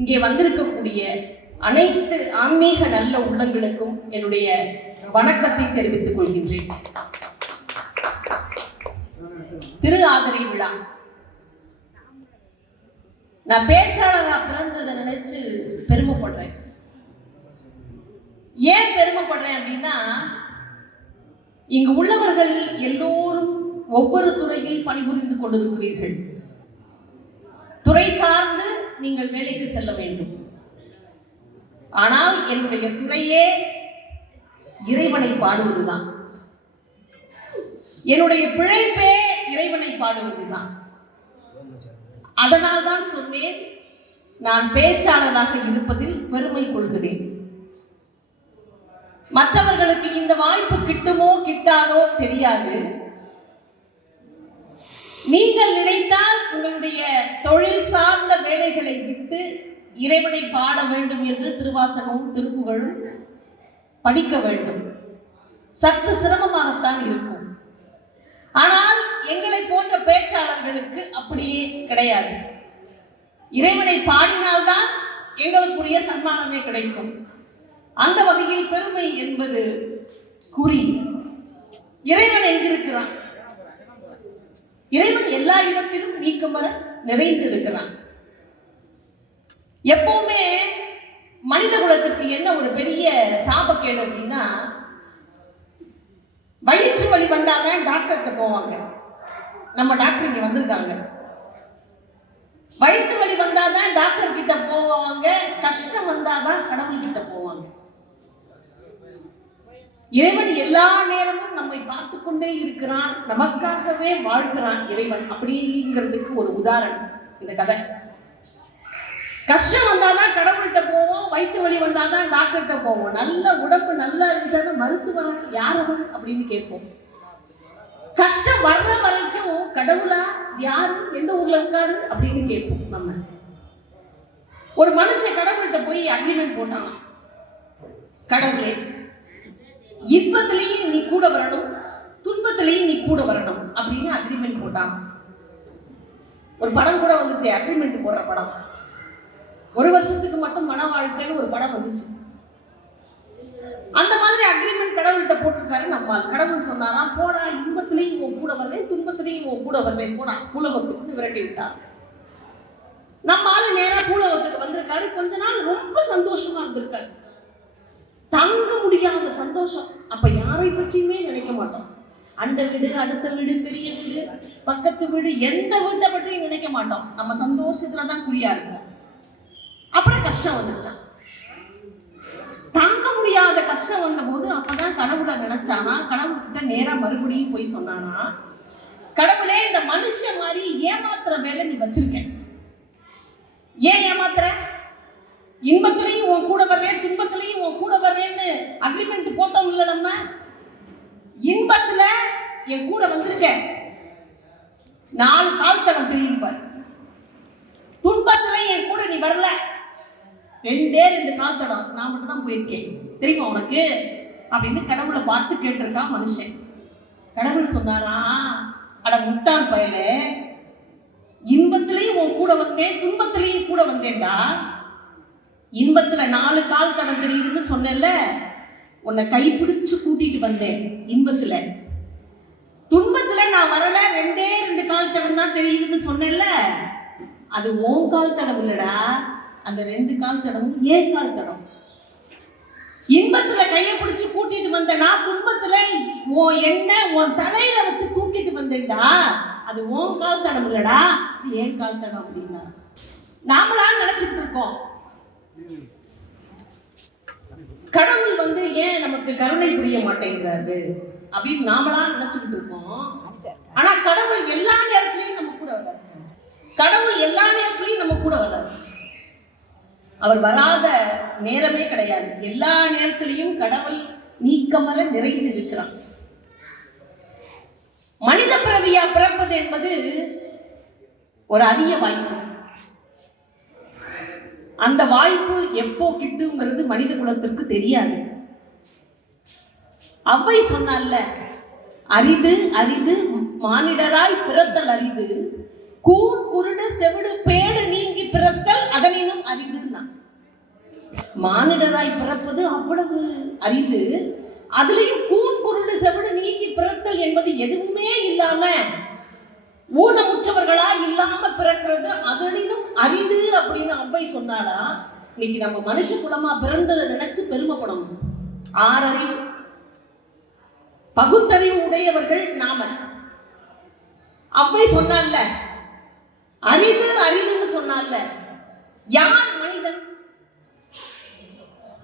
இங்கே வந்திருக்கக்கூடிய அனைத்து ஆன்மீக நல்ல உள்ளங்களுக்கும் என்னுடைய வணக்கத்தை தெரிவித்துக் கொள்கின்றேன். திரு ஆதரை விழா நான் பேச்சாளரா பிறந்ததை நினைச்சு பெருமைப்படுறேன். ஏன் பெருமைப்படுறேன் அப்படின்னா, இங்கு உள்ளவர்கள் எல்லோரும் ஒவ்வொரு துறையில் பணிபுரிந்து கொண்டிருக்கிறீர்கள். துறை சார்ந்து நீங்கள் வேலைக்கு செல்ல வேண்டும். ஆனால் என்னுடைய துறையே இறைவனை பாடுவதுதான். என்னுடைய பிழைப்பே இறைவனை பாடுவதுதான். அதனால் தான் சொன்னேன், நான் பேச்சாளராக இருப்பதில் பெருமை கொள்கிறேன். மற்றவர்களுக்கு இந்த வாய்ப்பு கிட்டுமோ கிட்டாதோ தெரியாது. நீங்கள் நினைத்தால் உங்களுடைய தொழில் சார்ந்த வேலைகளை விட்டு இறைவனை பாட வேண்டும் என்று திருவாசகமும் திருப்புகழும் படிக்க வேண்டும். சற்று சிரமமாகத்தான் இருக்கும். ஆனால் எங்களை போன்ற பேச்சாளர்களுக்கு அப்படியே கிடையாது. இறைவனை பாடினால்தான் எங்களுக்குரிய சன்மானமே கிடைக்கும். அந்த வகையில் பெருமை என்பது குறி. இறைவன் எங்கிருக்கிறான்? இறைவன் எல்லா இடத்திலும் நீக்கமர நிறைந்து இருக்கிறான். எப்பவுமே மனித குலத்திற்கு என்ன ஒரு பெரிய சாபக்கேடு அப்படின்னா, வயிற்று வலி வந்தாதான் டாக்டர்கிட்ட போவாங்க. நம்ம டாக்டர் இங்க வந்திருக்காங்க. வயிற்று வலி வந்தாதான் டாக்டர் கிட்ட போவாங்க. கஷ்டம் வந்தாதான் கடவுள் கிட்ட போவாங்க. இறைவன் எல்லா நேரமும் நம்மை பார்த்து கொண்டே இருக்கிறான். நமக்காகவே வாழ்கிறான் இறைவன். அப்படிங்கிறதுக்கு ஒரு உதாரணம் இந்த கதை. கஷ்டம் வந்தாதான் கடவுள்கிட்ட போவோம், வயிற்று வலி வந்தாதான் டாக்டர்கிட்ட போவோம். நல்ல உடம்பு நல்லா இருந்துச்சாலும் மருத்துவர் யாரவன் அப்படின்னு கேட்போம். கஷ்டம் வர்ற வரைக்கும் கடவுளா யாரு, எந்த ஊர்ல இருக்காரு அப்படின்னு கேட்போம். நம்ம ஒரு மனுஷன் கடவுள்கிட்ட போய் அக்ரிமெண்ட் போட்டான். கடவுளே, இன்பத்திலையும் நீ கூட வரணும், துன்பத்திலையும் நீ கூட வரணும் அப்படின்னு அக்ரிமெண்ட் போட்டான். ஒரு படம் கூட வந்துச்சு, அக்ரிமெண்ட் போடுற படம். ஒரு வருஷத்துக்கு மட்டும் மன வாழ்க்கைன்னு ஒரு படம் வந்துச்சு. அந்த மாதிரி அக்ரிமெண்ட் கடவுள்கிட்ட போட்டிருக்காரு. நம்ம கடவுள் சொன்னாராம், போடா, இன்பத்திலையும் உன் கூட வர்றேன், துன்பத்திலையும் உன் கூட வர்றேன், போடா பூலோகத்துக்கு விரட்டி விட்டார். நம்ம ஆளு நேரா பூலோகத்துக்கு வந்திருக்காரு. கொஞ்ச நாள் ரொம்ப சந்தோஷமா இருந்திருக்காரு. தங்க முடியாத சந்தோஷம். அப்ப யாரை பற்றியுமே நினைக்க மாட்டோம். அந்த வீடு, அடுத்த வீடு, பெரிய வீடு, பக்கத்து வீடு, எந்த வீட்டை பற்றியும் நினைக்க மாட்டோம். நம்ம சந்தோஷத்துலதான் குறியா இருக்கும். அப்புறம் கஷ்டம் வந்துருச்சான். தாங்க முடியாத கஷ்டம் வந்த போது அப்பதான் கடவுளை நினைச்சானா. கடவுள்கிட்ட நேரா மறுபடியும் போய் சொன்னானா, கடவுளே, இந்த மனுஷன் மாதிரி ஏமாத்துற வேலை நீ வச்சிருக்க. ஏன் ஏமாத்துற? இன்பத்திலையும் உன் கூட வர்றேன், துன்பத்திலையும் உன் கூட வர்றேன்னு அக்ரிமெண்ட் போட்டோம் இல்ல நம்ம. இன்பத்துல என் கூட வந்திருக்க, 4 கால் தடம் தெரியுப்பார். துன்பத்துல என் கூட நீ வரல, 2 கால் தடம். நான் மட்டும் தான் போயிருக்கேன், தெரியுமா உனக்கு அப்படின்னு கடவுளை பார்த்து கேட்டிருக்கான் மனுஷன். கடவுள் சொன்னாரா, அட முட்டான் பயலே, இன்பத்திலையும் உன் கூட வந்தேன், துன்பத்திலையும் கூட வந்தேன்டா. இன்பத்துல 4 கால் தடம் தெரியுதுன்னு சொன்னேன்ல, உன்னை கைப்பிடிச்சு கூட்டிட்டு வந்தேன். இன்பத்துல, துன்பத்துல நான் வரல, 2 கால் தடம் தான் தெரியுதுன்னு சொன்னேன்ல, அது உன் கால் தடம் இல்லடா, அந்த 2 கால் தடமும் ஏன் கால் தடம். இன்பத்துல கையை பிடிச்சு கூட்டிட்டு வந்த நான், துன்பத்துல உன் எண்ணெய் உன் தலையில வச்சு தூக்கிட்டு வந்தேன்டா, அது உன் கால் தடம் இல்லடா, இது ஏன் கால் தடம் அப்படின்னா. நாமளா நினைச்சிட்டு இருக்கோம், கடவுள் ஏன் நமக்கு கருணை புரிய மாட்டேங்கிறாரு அப்படின்னு நாமளா நினைச்சுக்கிட்டு இருக்கோம். ஆனா கடவுள் எல்லா நேரத்திலையும் நம்ம கூட வர்றாரு. கடவுள் எல்லா நேரத்திலையும் நம்ம கூட வர்றாரு. அவர் வராத நேரமே கிடையாது. எல்லா நேரத்திலையும் கடவுள் நீக்கமர நிறைந்து இருக்கிறான். மனித பிறவியா பிறப்பது என்பது ஒரு அரிய வாய்ப்பு. அந்த வாய்ப்பு எப்போ கிட்டுங்கிறது மனித குலத்திற்கு தெரியாது. அவ்வை சொன்னால, அரிது அரிது மானிடராய் பிறத்தல் அரிது, கூர் குருடு செவிடு பேடு நீங்கி பிறத்தல் அதனினும் அரிதுன்னா. மானிடராய் பிறப்பது அவ்வளவு அரிது. அதுலயும் கூன் குருடு செவிடு நீங்கி பிறத்தல் என்பது எதுவுமே இல்லாம ஊனமுற்றவர்களா இல்லாம பிறக்கிறது அதனினும் அரிது அப்படின்னு அவ்வை சொன்னாடா. இன்னைக்கு நம்ம மனுஷ குலமா பிறந்ததை நினைச்சு பெருமைப்படணும். ஆறறிவு பகுத்தறிவு உடையவர்கள் நாம. அவ்வை சொன்னால அரிது அரிதுன்னு சொன்னால. யார் மனிதன்?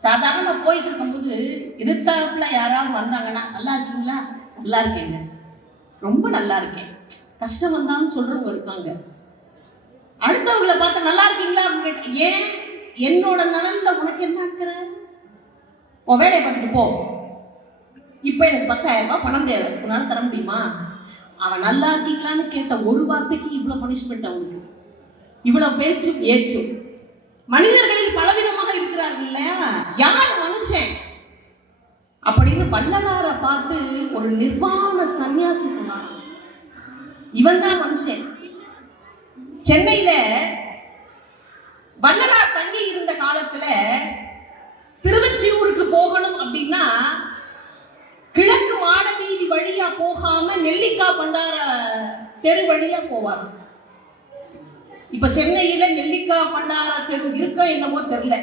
சாதாரண போயிட்டு இருக்கும்போது எதிர்த்தாப்புல யாராவது வந்தாங்கன்னா நல்லா இருக்கீங்களா? நல்லா இருக்கேங்க, ரொம்ப நல்லா இருக்கேன். கஷ்டம் வந்தாலும் சொல்றவங்க இருக்காங்க. அடுத்தவங்களை பார்த்தா நல்லா இருக்கீங்களா அப்படின்னு. ஏன்? என்னோட நலன்ல உனக்கு என்ன இருக்கிற? உன் வேலையை பார்த்துட்டு போ. இப்ப எனக்கு 10,000 ரூபாய் பணம் தேவை, உன்னால தர முடியுமா? அவன் நல்லா இருக்கீங்களான்னு கேட்ட ஒரு வார்த்தைக்கு இவ்வளவு பனிஷ்மெண்ட் அவனுக்கு, இவ்வளவு பேச்சும் ஏச்சும். மனிதர்களில் பலவிதமாக இருக்கிறார்கள் இல்லையா? யார் மனுஷன் அப்படின்னு வள்ளலாரை பார்த்து ஒரு நிர்வாண சன்னியாசி சொன்னான், இவன் தான் மனுஷன். சென்னையில வள்ளலார் தங்கி இருந்த காலத்துல திருவொற்றியூருக்கு போகணும் அப்படின்னா கிழக்கு மாட வீதி வழியா போகாம நெல்லிக்காய் பண்டார தெரு வழியா போவார். இப்ப சென்னையில நெல்லிக்காய் பண்டார தெரு இருக்க என்னமோ தெரியல.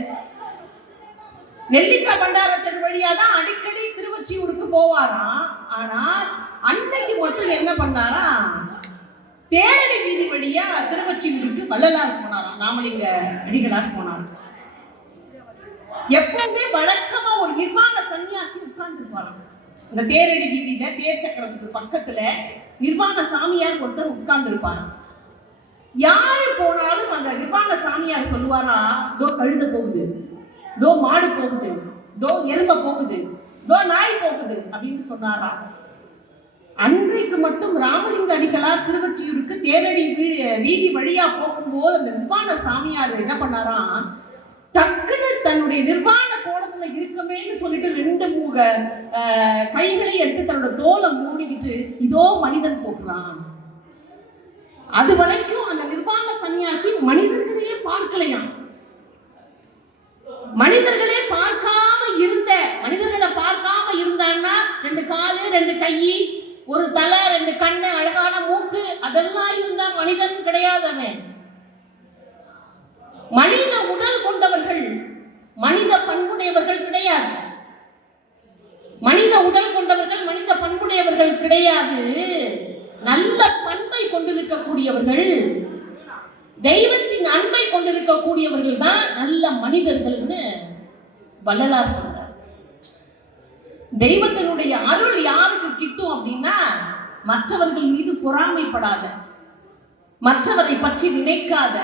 நெல்லிக்காய் பண்டார தெரு வழியா தான் அடிக்கடி திருவொற்றியூருக்கு போவாராம். ஆனா அன்னைக்கு மட்டும் என்ன பண்ணாரா, தேரடி வீதி வழியா திருவொற்றியூருக்கு வள்ளலார் போனாராம், ராமலிங்க அடிகளார் போனார். எப்பவுமே வழக்கமா ஒரு நிர்வாண சன்னியாசி உட்கார்ந்து இருப்பாராம். இந்த தேரடி வீதியில தேர் சக்கரத்துக்கு பக்கத்துல நிர்வாண சாமியார் ஒருத்தர் உட்கார்ந்து இருப்பாராம். யாரு போனாலும் அந்த நிர்வாண சாமியார் சொல்லுவாரா, தோ கழுத போகுது, தோ மாடு போகுது, தோ எருமை போகுது, தோ நாய் போகுது அப்படின்னு சொன்னாராம். அன்றைக்கு மட்டும் ராமலிங்க அடிகளார் திருவொற்றியூருக்கு தேரடி வீதி வழியா போகும்போது அந்த நிர்வாண சாமியார் என்ன பண்ணாராம், டக்குன்னு தன்னுடைய நிர்வாண கோலத்துல இருக்கமேன்னு சொல்லிட்டு 2 கைகளை எடுத்து தன்னோட தோலை மூடிக்கிட்டு இதோ மனிதன் போகிறான். அது வரைக்கும் அந்த நிர்வாண சன்னியாசி மனிதர்களையே பார்க்கலையாம். மனிதர்களை பார்க்காம இருந்தான்னா 2 காலு 2 கை, ஒரு தலை, 2 கண்ணு, அழகான மூக்கு, அதெல்லாம் இருந்தா மனிதன் கிடையாதவன். மனித உடல் கொண்டவர்கள் மனித பண்புடையவர்கள் கிடையாது. மனித உடல் கொண்டவர்கள் மனித பண்புடையவர்கள் கிடையாது. நல்ல பண்பை கொண்டிருக்கக்கூடியவர்கள், தெய்வத்தின் அன்பை கொண்டிருக்கக்கூடியவர்கள் தான் நல்ல மனிதர்கள்னு வள்ளலார் சொல்றார். தெய்வத்தினுடைய அருள் யாருக்கு கிட்டும் அப்படின்னா, மற்றவர்கள் மீது பொறாமைப்படாத, மற்றவரை பற்றி நினைக்காத,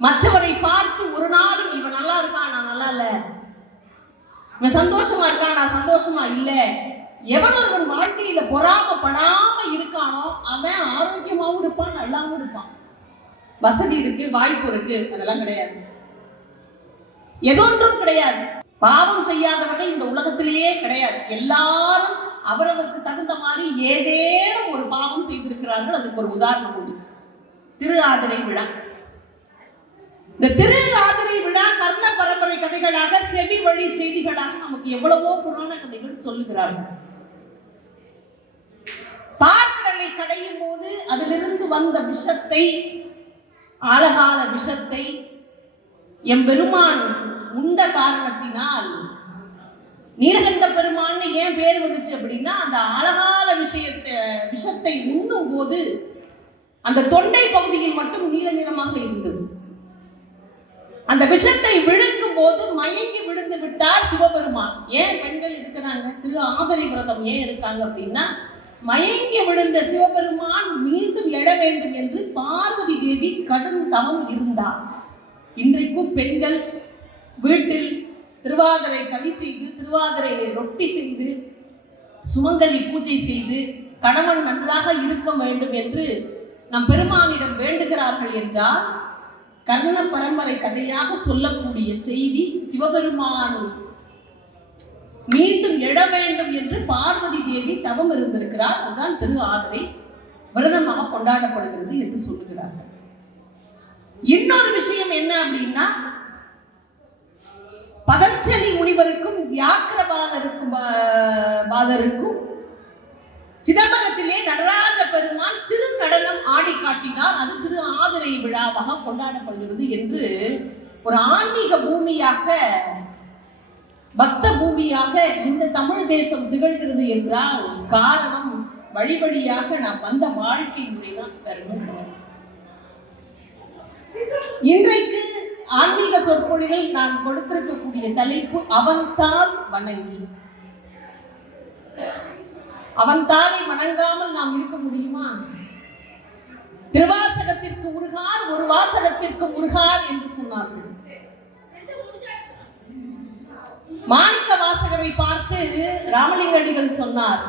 மற்றவரை பார்த்து ஒரு நாளும் இவன் நல்லா இருக்கான் நான் நல்லா இல்ல, இவன் சந்தோஷமா இருக்கான் நான் சந்தோஷமா இல்ல, எவன் ஒருவன் வாழ்க்கையில பொறாமப்படாம இருக்கானோ அவன் ஆரோக்கியமாவும் இருப்பான், நல்லாவும் இருப்பான். வசதி இருக்கு, வாய்ப்பு இருக்கு, அதெல்லாம் கிடையாது, எதொன்றும் கிடையாது. பாவம் செய்யாதவர்கள் இந்த உலகத்திலேயே கிடையாது. எல்லாரும் அவரவருக்கு தகுந்த மாதிரி ஏதேனும் ஒரு பாவம் செய்திருக்கிறார்கள். அதுக்கு ஒரு உதாரணம் உண்டு, திரு ஆதிரை விழா. இந்த திரு ஆதிரை விழா கர்ண பரம்பரை கதைகளாக, செவி வழி செய்திகளாக நமக்கு எவ்வளவோ புராண கதைகள் சொல்லுகிறார்கள். பார்க்கடலை கடையும் போது அதிலிருந்து வந்த விஷத்தை, ஆழகால விஷத்தை எம்பெருமான் உண்ட காரணத்தினால் நீலகண்ட பெருமான் ஏன் பேர் வந்துச்சு அப்படின்னா, அந்த ஆழகால விஷத்தை உண்ணும் போது அந்த தொண்டை பகுதியில் மட்டும் நீல நிறமாக இருந்தது. அந்த விஷத்தை விழுங்கும் போது மயங்கி விழுந்து விட்டார் சிவபெருமான். ஏன் பெண்கள் இருக்கிறாங்க, திரு ஆதிரை விரதம் ஏன் இருக்காங்க அப்படின்னா, மயங்கி விழுந்த சிவபெருமான் மீண்டும் எழ வேண்டும் என்று பார்வதி தேவி கடும் தவம் இருந்தார். இன்றைக்கும் பெண்கள் வீட்டில் திருவாதிரை களி செய்து, திருவாதிரை ரொட்டி செய்து, சுமங்கலி பூஜை செய்து கணவன் நன்றாக இருக்க வேண்டும் என்று நம் பெருமானிடம் வேண்டுகிறார்கள் என்றால், கர்ண பரம்பரை கதையாக சொல்லக்கூடிய செய்தி சிவபெருமான் மீண்டும் எழ வேண்டும் என்று பார்வதி தேவி தவம் இருந்திருக்கிறார். அதுதான் திரு ஆதிரை விரதமாக கொண்டாடப்படுகிறது என்று சொல்லுகிறார்கள். இன்னொரு விஷயம் என்ன அப்படின்னா, பதஞ்சலி முனிவருக்கும் வியாக்கிரபாதருக்கும் சிதம்பரத்திலே நடராஜ பெருமான் திருநடனம் ஆடி காட்டினார். அது திரு ஆதிரை விழாவாக கொண்டாடப்படுகிறது என்று ஒரு ஆன்மீக பூமியாக, பக்த பூமியாக இந்த தமிழ் தேசம் திகழ்கிறது என்றால் காரணம் வழி வழியாக நாம் வந்த வாழ்க்கை முறைதான். இன்றைக்கு ஆன்மீக சொற்பொழிவில் நான் கொடுத்திருக்கக்கூடிய தலைப்பு அவன்தாள் வணங்கி. அவன்தாளை வணங்காமல் நாம் இருக்க முடியுமா? திருவாசகத்திற்கு உருகார், ஒரு வாசகத்திற்கு உருகார் என்று சொன்னார்கள். மாணிக்க வாசகரை பார்த்து ராமலிங்க அடிகள் சொன்னார்,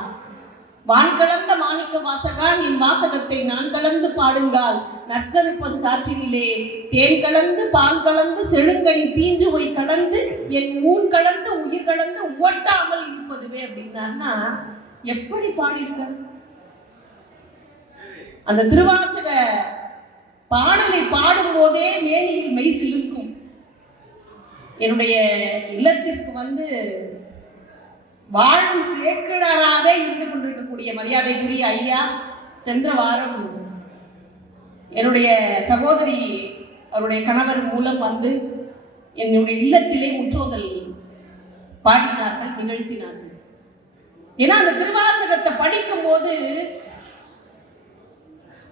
வான் கலந்த மாணிக்க வாசகான் என் வாசகத்தை நான் கலந்து பாடுங்கால் நற்கருப்பன் சாற்றினிலே தேன் கலந்து பால் கலந்து செழுங்கனி தீஞ்சுவை கலந்து என் ஊன் கலந்து உயிர் கலந்து உவட்டாமல் இருப்பதுவே அப்படின்னா எப்படி பாடியிருக்க? அந்த திருவாசக பாடலை பாடும் போதே மேனியில் மெய் சிலிர்க்கும். என்னுடைய இல்லத்திற்கு வந்து வாழும் சேக்கிழாராக இருந்து கொண்டிருக்கக்கூடிய மரியாதைக்குரிய ஐயா சென்ற வாரம் என்னுடைய சகோதரி அவருடைய கணவர் மூலம் வந்து என்னுடைய இல்லத்திலே முற்றோதல் பாடினார்கள், நிகழ்த்தினார்கள். ஏன்னா அந்த திருவாசகத்தை படிக்கும் போது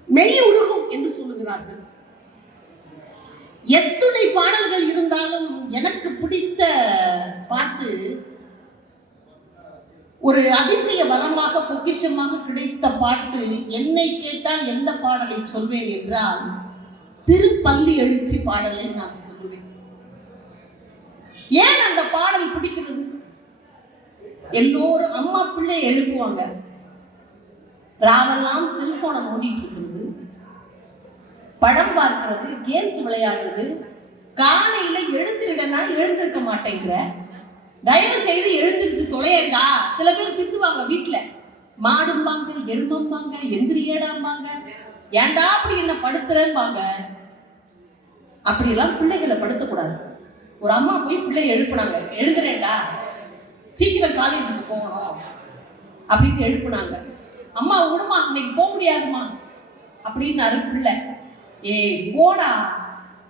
மெய் உருகும் என்று சொல்லுகிறார்கள். எத்துணை பாடல்கள் இருந்தாலும் எனக்கு பிடித்த பாட்டு, ஒரு அதிசய வரமாக பொக்கிஷமாக கிடைத்த பாட்டு, என்னை கேட்டால் எந்த பாடலை சொல்வேன் என்றால் திருப்பள்ளி எழுச்சி பாடலை நான் சொல்லுவேன். ஏன் அந்த பாடல் பிடிக்கிறது? எல்லோரும் அம்மா பிள்ளை எழுப்புவாங்க, ராவெல்லாம் செல்போனை நோண்டிட்டு இருக்கிறது, படம் பார்க்கிறது, கேம்ஸ் விளையாடுறது, காலையில எழுந்துவிடனா எழுந்திருக்க மாட்டேங்கிற, தயவு செய்து எழுந்திருச்சு தொலையண்டா. சில பேர் திட்டுவாங்க வீட்டுல, மாடும்பாங்க, எருமம்பாங்க, எந்திரியடாம்பாங்க, ஏண்டா அப்படி என்ன படுத்துறேன்பாங்க. அப்படியெல்லாம் பிள்ளைகளை படுத்தக்கூடாது. ஒரு அம்மா போய் பிள்ளைய எழுப்புனாங்க, எழுதுறேன்டா சீக்கிரம் காலேஜுக்கு போகணும் அப்படின்னு எழுப்புனாங்க. அம்மா விடுமா, இன்னைக்கு போக முடியாதுமா அப்படின்னாரு பிள்ளை. ஏய் போடா,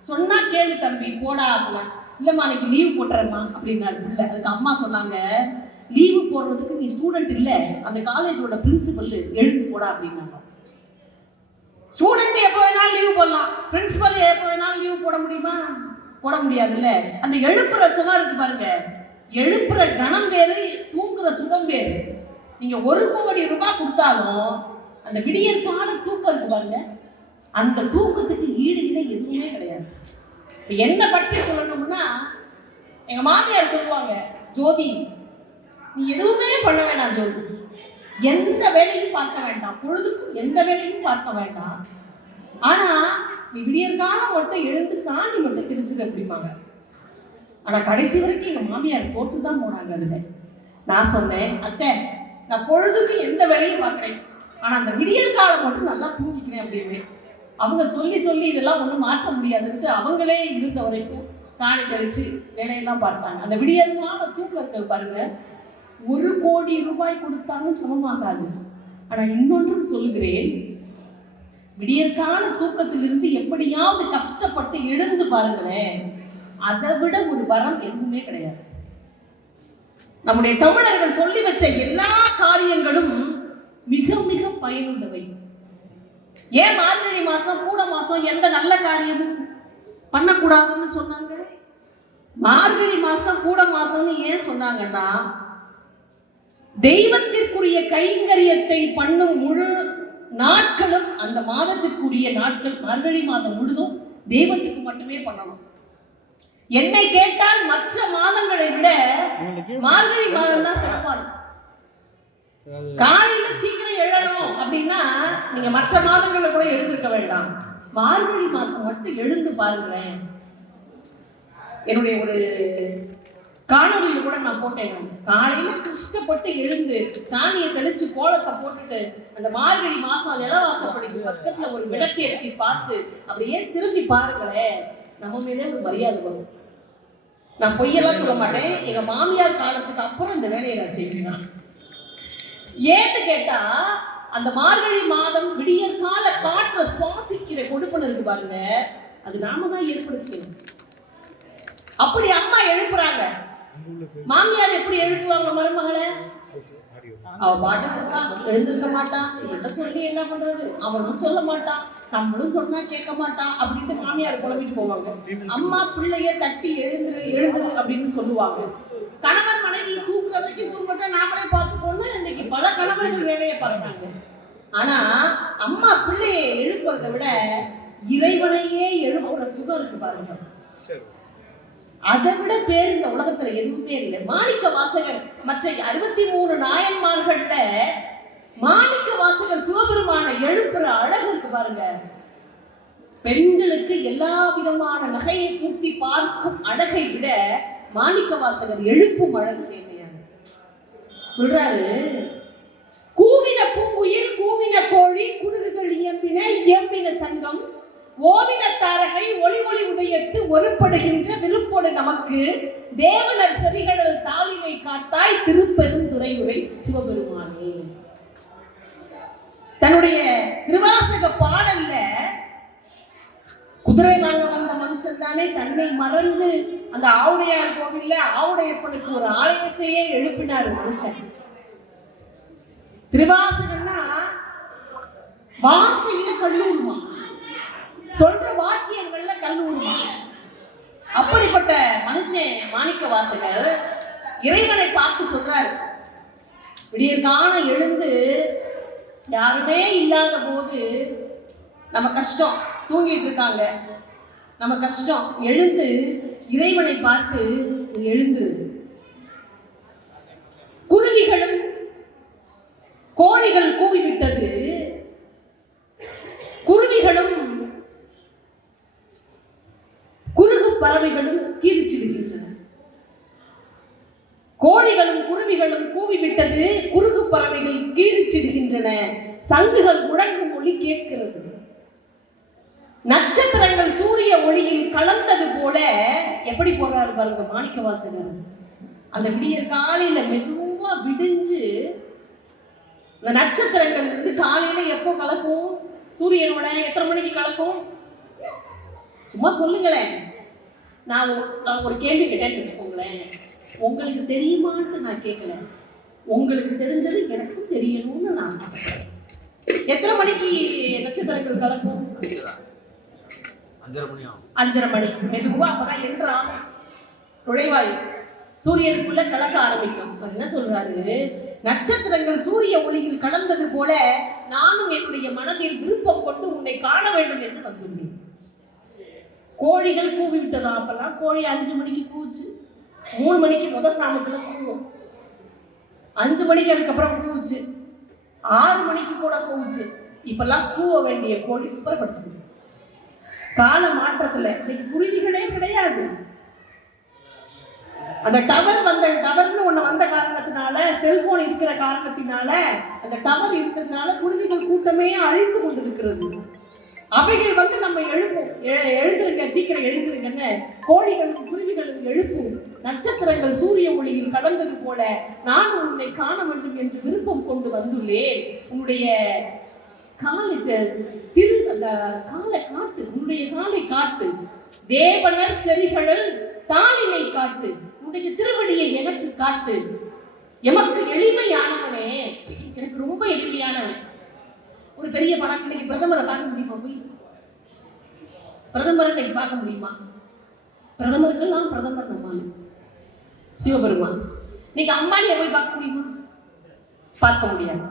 சொன்னா கேளு தம்பி, போடா அப்படின்னா. இல்லம்மா இன்னைக்கு லீவு போட்டுறேம்மா அப்படின்னாரு பிள்ளை. அதுக்கு அம்மா சொன்னாங்க, லீவு போடுறதுக்கு நீ ஸ்டூடெண்ட் இல்ல, அந்த காலேஜோட பிரின்சிபல், எழுந்து போடா அப்படின்னாங்க. ஸ்டூடெண்ட் எப்போ வேணாலும் லீவு போடலாம், பிரின்சிபல் எப்போ வேணாலும் லீவு போட முடியுமா? போட முடியாதுல்ல. அந்த எழுப்புற சுகம் இருக்கு பாருங்க, எழுப்புற கணம் வேறு, தூங்குற சுகம் வேறு. நீங்க 1 கோடி ரூபாய் கொடுத்தாலும் அந்த விடியற் கால தூக்கம் இருக்கு பாருங்க, அந்த தூக்கத்துக்கு ஈடு இணை எதுவுமே கிடையாது. என்ன பற்றி சொல்லணும்னா, எங்க மாமியார் சொல்லுவாங்க, ஜோதி நீ எதுவுமே பண்ண வேண்டாம் ஜோதி, எந்த வேலையும் பார்க்க வேண்டாம், பொழுதுக்கும் எந்த வேலையும் பார்க்க வேண்டாம், ஆனா நீ விடியற் காலம் மட்டும் எழுந்து சாணி மட்டும் திரிச்சுக்க அப்படிம்பாங்க. ஆனா கடைசி வரைக்கும் எங்க மாமியார் போட்டு தான் போனாங்க. அதுல நான் சொன்னேன், அத்தை நான் பொழுதுக்கு எந்த வேலையும் பார்க்கிறேன், ஆனா அந்த விடியற் காலம் மட்டும் நல்லா தூங்கிக்கிறேன் அப்படின்னு. அவங்க சொல்லி சொல்லி இதெல்லாம் ஒன்றும் மாற்ற முடியாதுன்ட்டு அவங்களே இருந்த வரைக்கும் சாணி கழிச்சு வேலையெல்லாம் பார்த்தாங்க. அந்த விடியற்கால தூக்கங்கள் பாருங்க, 1 கோடி ரூபாய் கொடுத்தாலும் சமமாகாது. ஆனா இன்னொன்றும் சொல்லுகிறேன், விடியற்கால தூக்கத்திலிருந்து எப்படியாவது கஷ்டப்பட்டு எழுந்து பாருங்களேன், அதை விட ஒரு வரம் எதுவுமே கிடையாது. நம்முடைய தமிழர்கள் சொல்லி வச்ச எல்லா காரியங்களும் மிக மிக பயனுள்ளவை. ஏன் மார்கழி மாசம் கூட மாசம் எந்த நல்ல காரியமும் பண்ணக்கூடாதுன்னு சொன்னாங்க? மார்கழி மாசம் கூட மாசம்னு ஏன் சொன்னாங்கன்னா, தெய்வத்திற்குரிய கைங்கரியத்தை பண்ணும் முழு நாட்களும் அந்த மாதத்திற்குரிய நாட்கள். மார்கழி மாதம் முழுதும் தெய்வத்துக்கு மட்டுமே பண்ணணும். என்னை கேட்டால் மற்ற மாதங்களை விட மார்கழி மாதம் தான் சிறப்பான. காலையில சீக்கிரம் எழணும் அப்படின்னா நீங்க மற்ற மாதங்களை கூட எழுந்திருக்க வேண்டாம், மார்கழி மாசம் மட்டும் எழுந்து பாருங்களேன். என்னுடைய ஒரு காணொலியில கூட நான் போட்டேன். காலையில கஷ்டப்பட்டு எழுந்து சாணியை தெளிச்சு கோலத்தை போட்டுட்டு அந்த மார்கழி மாசம் நிலவாசப்படிக்கு பக்கத்துல ஒரு விளக்கேற்றி பார்த்து அப்படியே திரும்பி பாருங்களேன், நம்ம மேலே ஒரு மரியாதை வரும். நான் பொய்யெல்லாம் சொல்ல மாட்டேன். எங்க மாமியார் காலத்துக்கு அப்புறம் இந்த வேலையை நான் செய்வேன். ஏன்னு கேட்டா, அந்த மார்கழி மாதம் விடியற் கால காற்றை சுவாசிக்கிற கொடுப்பன இருக்கு பாருங்க, அது நாம தான் ஏற்படுத்தணும். அப்படி அம்மா எழுப்புறாங்க. மாமியார் எப்படி எழுப்புவாங்க மருமகளை? அவ பாட்டு இருக்கா, எழுந்திருக்க மாட்டான், இவன்கிட்ட சொல்லி என்ன பண்றது, அவனும் சொல்ல மாட்டான், நம்மளும் சொன்னா கேட்க மாட்டான் அப்படின்ட்டு மாமியார் குழம்பிட்டு போவாங்க. அம்மா பிள்ளைய தட்டி எழுந்துரு எழுந்துரு அப்படின்னு சொல்லுவாங்க. கணவன் மனைவி தூக்குற வரைக்கும் தூங்கட்டா நாமளே பார்த்துக்கோன்னு இன்னைக்கு பல கணவர்கள் வேலையை பார்த்தாங்க. ஆனா அம்மா பிள்ளையை எழுப்புறதை விட இறைவனையே எழுப்புற சுகம் இருக்கு பாருங்க. அதை விட பேர் இந்த உலகத்துல எதுவுமே இல்லை. மாணிக்க வாசகர் மற்ற 63 நாயன்மார்கள்ல மாணிக்க வாசகர் சிவபெருமான எழுப்புற அழகு இருக்கு பாருங்க. பெண்களுக்கு எல்லா விதமான நகையை பூட்டி பார்க்கும் அழகை விட மாணிக்க வாசகர் எழுப்பும் அழகு மேன்மையான. சொல்றாரு, கூவின பூங்குயில் கூவின கோழி குளிர்கள் இயம்பின இயம்பின சங்கம் ஓவின தாரகை ஒளி ஒளி உதயத்து ஒருப்படுகின்ற விருப்போடு நமக்கு தேவனர் செவிகளில் தாளினை காட்டாய் திருப்பெரும் துறையுரை சிவபெருமானே. தன்னுடைய திருவாசக பாடல்ல குதிரை வாங்க வந்த மனுஷன் தானே தன்னை மறந்து அந்த ஆவுடையார் கோவில்ல ஆவுடையப்பனுக்கு ஒரு ஆலயத்தையே எழுப்பினார் மனுஷன். திருவாசகம்னா வார்த்தையில கல்லூருமா, சொல்ற வாக்கியங்கள்ல கல்லூருமா. அப்படிப்பட்ட மனுஷன் மாணிக்க வாசகர் இறைவனை பார்த்து சொல்றாரு, விடியற்கான எழுந்து யாருமே இல்லாத போது நம்ம கஷ்டம், தூங்கிட்டு இருக்காங்க நம்ம கஷ்டம், எழுந்து இறைவனை பார்த்து எழுந்து. குருவிகளும் கோழிகள் கூவிவிட்டது, குருவிகளும் குறுகு பறவைகளும் கீரிச்சிடுகின்றன. கோழிகளும் குருவிகளும் கூவிவிட்டது, குறுகு பறவைகள் கீரிச்சிடுகின்றன, சங்குகள் முழங்கும் ஒளி கேட்கிறது, நட்சத்திரங்கள் சூரிய ஒளியில் கலந்தது போல. எப்படி போறாரு பாருங்க மாணிக்க வாசகர். அந்த விடியற் காலையில மெதுவா விடிஞ்சு இந்த நட்சத்திரங்கள் வந்து காலையில எப்போ கலக்கும், சூரியனோட எத்தனை மணிக்கு கலக்கும் சும்மா சொல்லுங்களேன். நான் ஒரு கேள்வி கேட்டேன்னு வச்சுக்கோங்களேன், உங்களுக்கு தெரியுமான்னு நான் கேட்கல, உங்களுக்கு தெரிஞ்சது எனக்கும் தெரியணும்னு நான். எத்தனை மணிக்கு நட்சத்திரங்கள் கலக்கும்? 5:30 மணி மெதுவா. அப்பதான் என்றான் நுழைவாய் சூரியனுக்குள்ள கலக்க ஆரம்பிக்கும். என்ன சொல்றாரு, நட்சத்திரங்கள் சூரிய ஒளியில் கலந்தது போல நானும் என்னுடைய மனதில் விருப்பம் கொண்டு உன்னை காண வேண்டும் என்று வந்துள்ளேன். கோழிகள் கூவி விட்டதா? அப்பெல்லாம் கோழி 5 மணிக்கு கூச்சு, 3 மணிக்கு முதல் சாமத்துல கூவும், 5 மணிக்கு அதுக்கப்புறம் கூவுச்சு, 6 மணிக்கு கூட கூவுச்சு. இப்பெல்லாம் கூவ வேண்டிய கோழி புறப்பட்டு கால மாற்றத்துல இன்னைக்கு குருவிகளே கிடையாது. அந்த டவர்னு ஒண்ணு வந்த காரணத்தினால, செல்போன் இருக்கிற காரணத்தினால, அந்த டவர் இருக்கிறதுனால குருவிகள் கூட்டமே அழிந்து கொண்டிருக்கிறது. அவைகள் வந்து நம்ம எழுப்போம், எழுந்திருங்க சீக்கிரம் எழுந்திருங்கன்னு கோழிகளும் குருவிகளும் எழுப்பும். நட்சத்திரங்கள் சூரிய ஒளியில் கலந்தது போல நான் உன்னை காண வேண்டும் என்று விருப்பம் கொண்டு வந்துள்ளேன். உன்னுடைய காலை அந்த காலை காட்டு, உன்னுடைய காலை காட்டு, தேவனர் செறிகளில் தாளினை காட்டு, உன்னுடைய திருவடியை எனக்கு காட்டு. எமக்கு எளிமையானவனே, எனக்கு ரொம்ப எளிமையானவன். ஒரு பெரிய பணம் இன்னைக்கு பிரதமரை பார்க்க முடியுமா? போய் பிரதமரை இன்னைக்கு பார்க்க முடியுமா? பிரதமருக்கெல்லாம் பிரதமர் நம்மால் சிவபெருமான். இன்னைக்கு அம்பானியை போய் பார்க்க முடியுமா? பார்க்க முடியாது.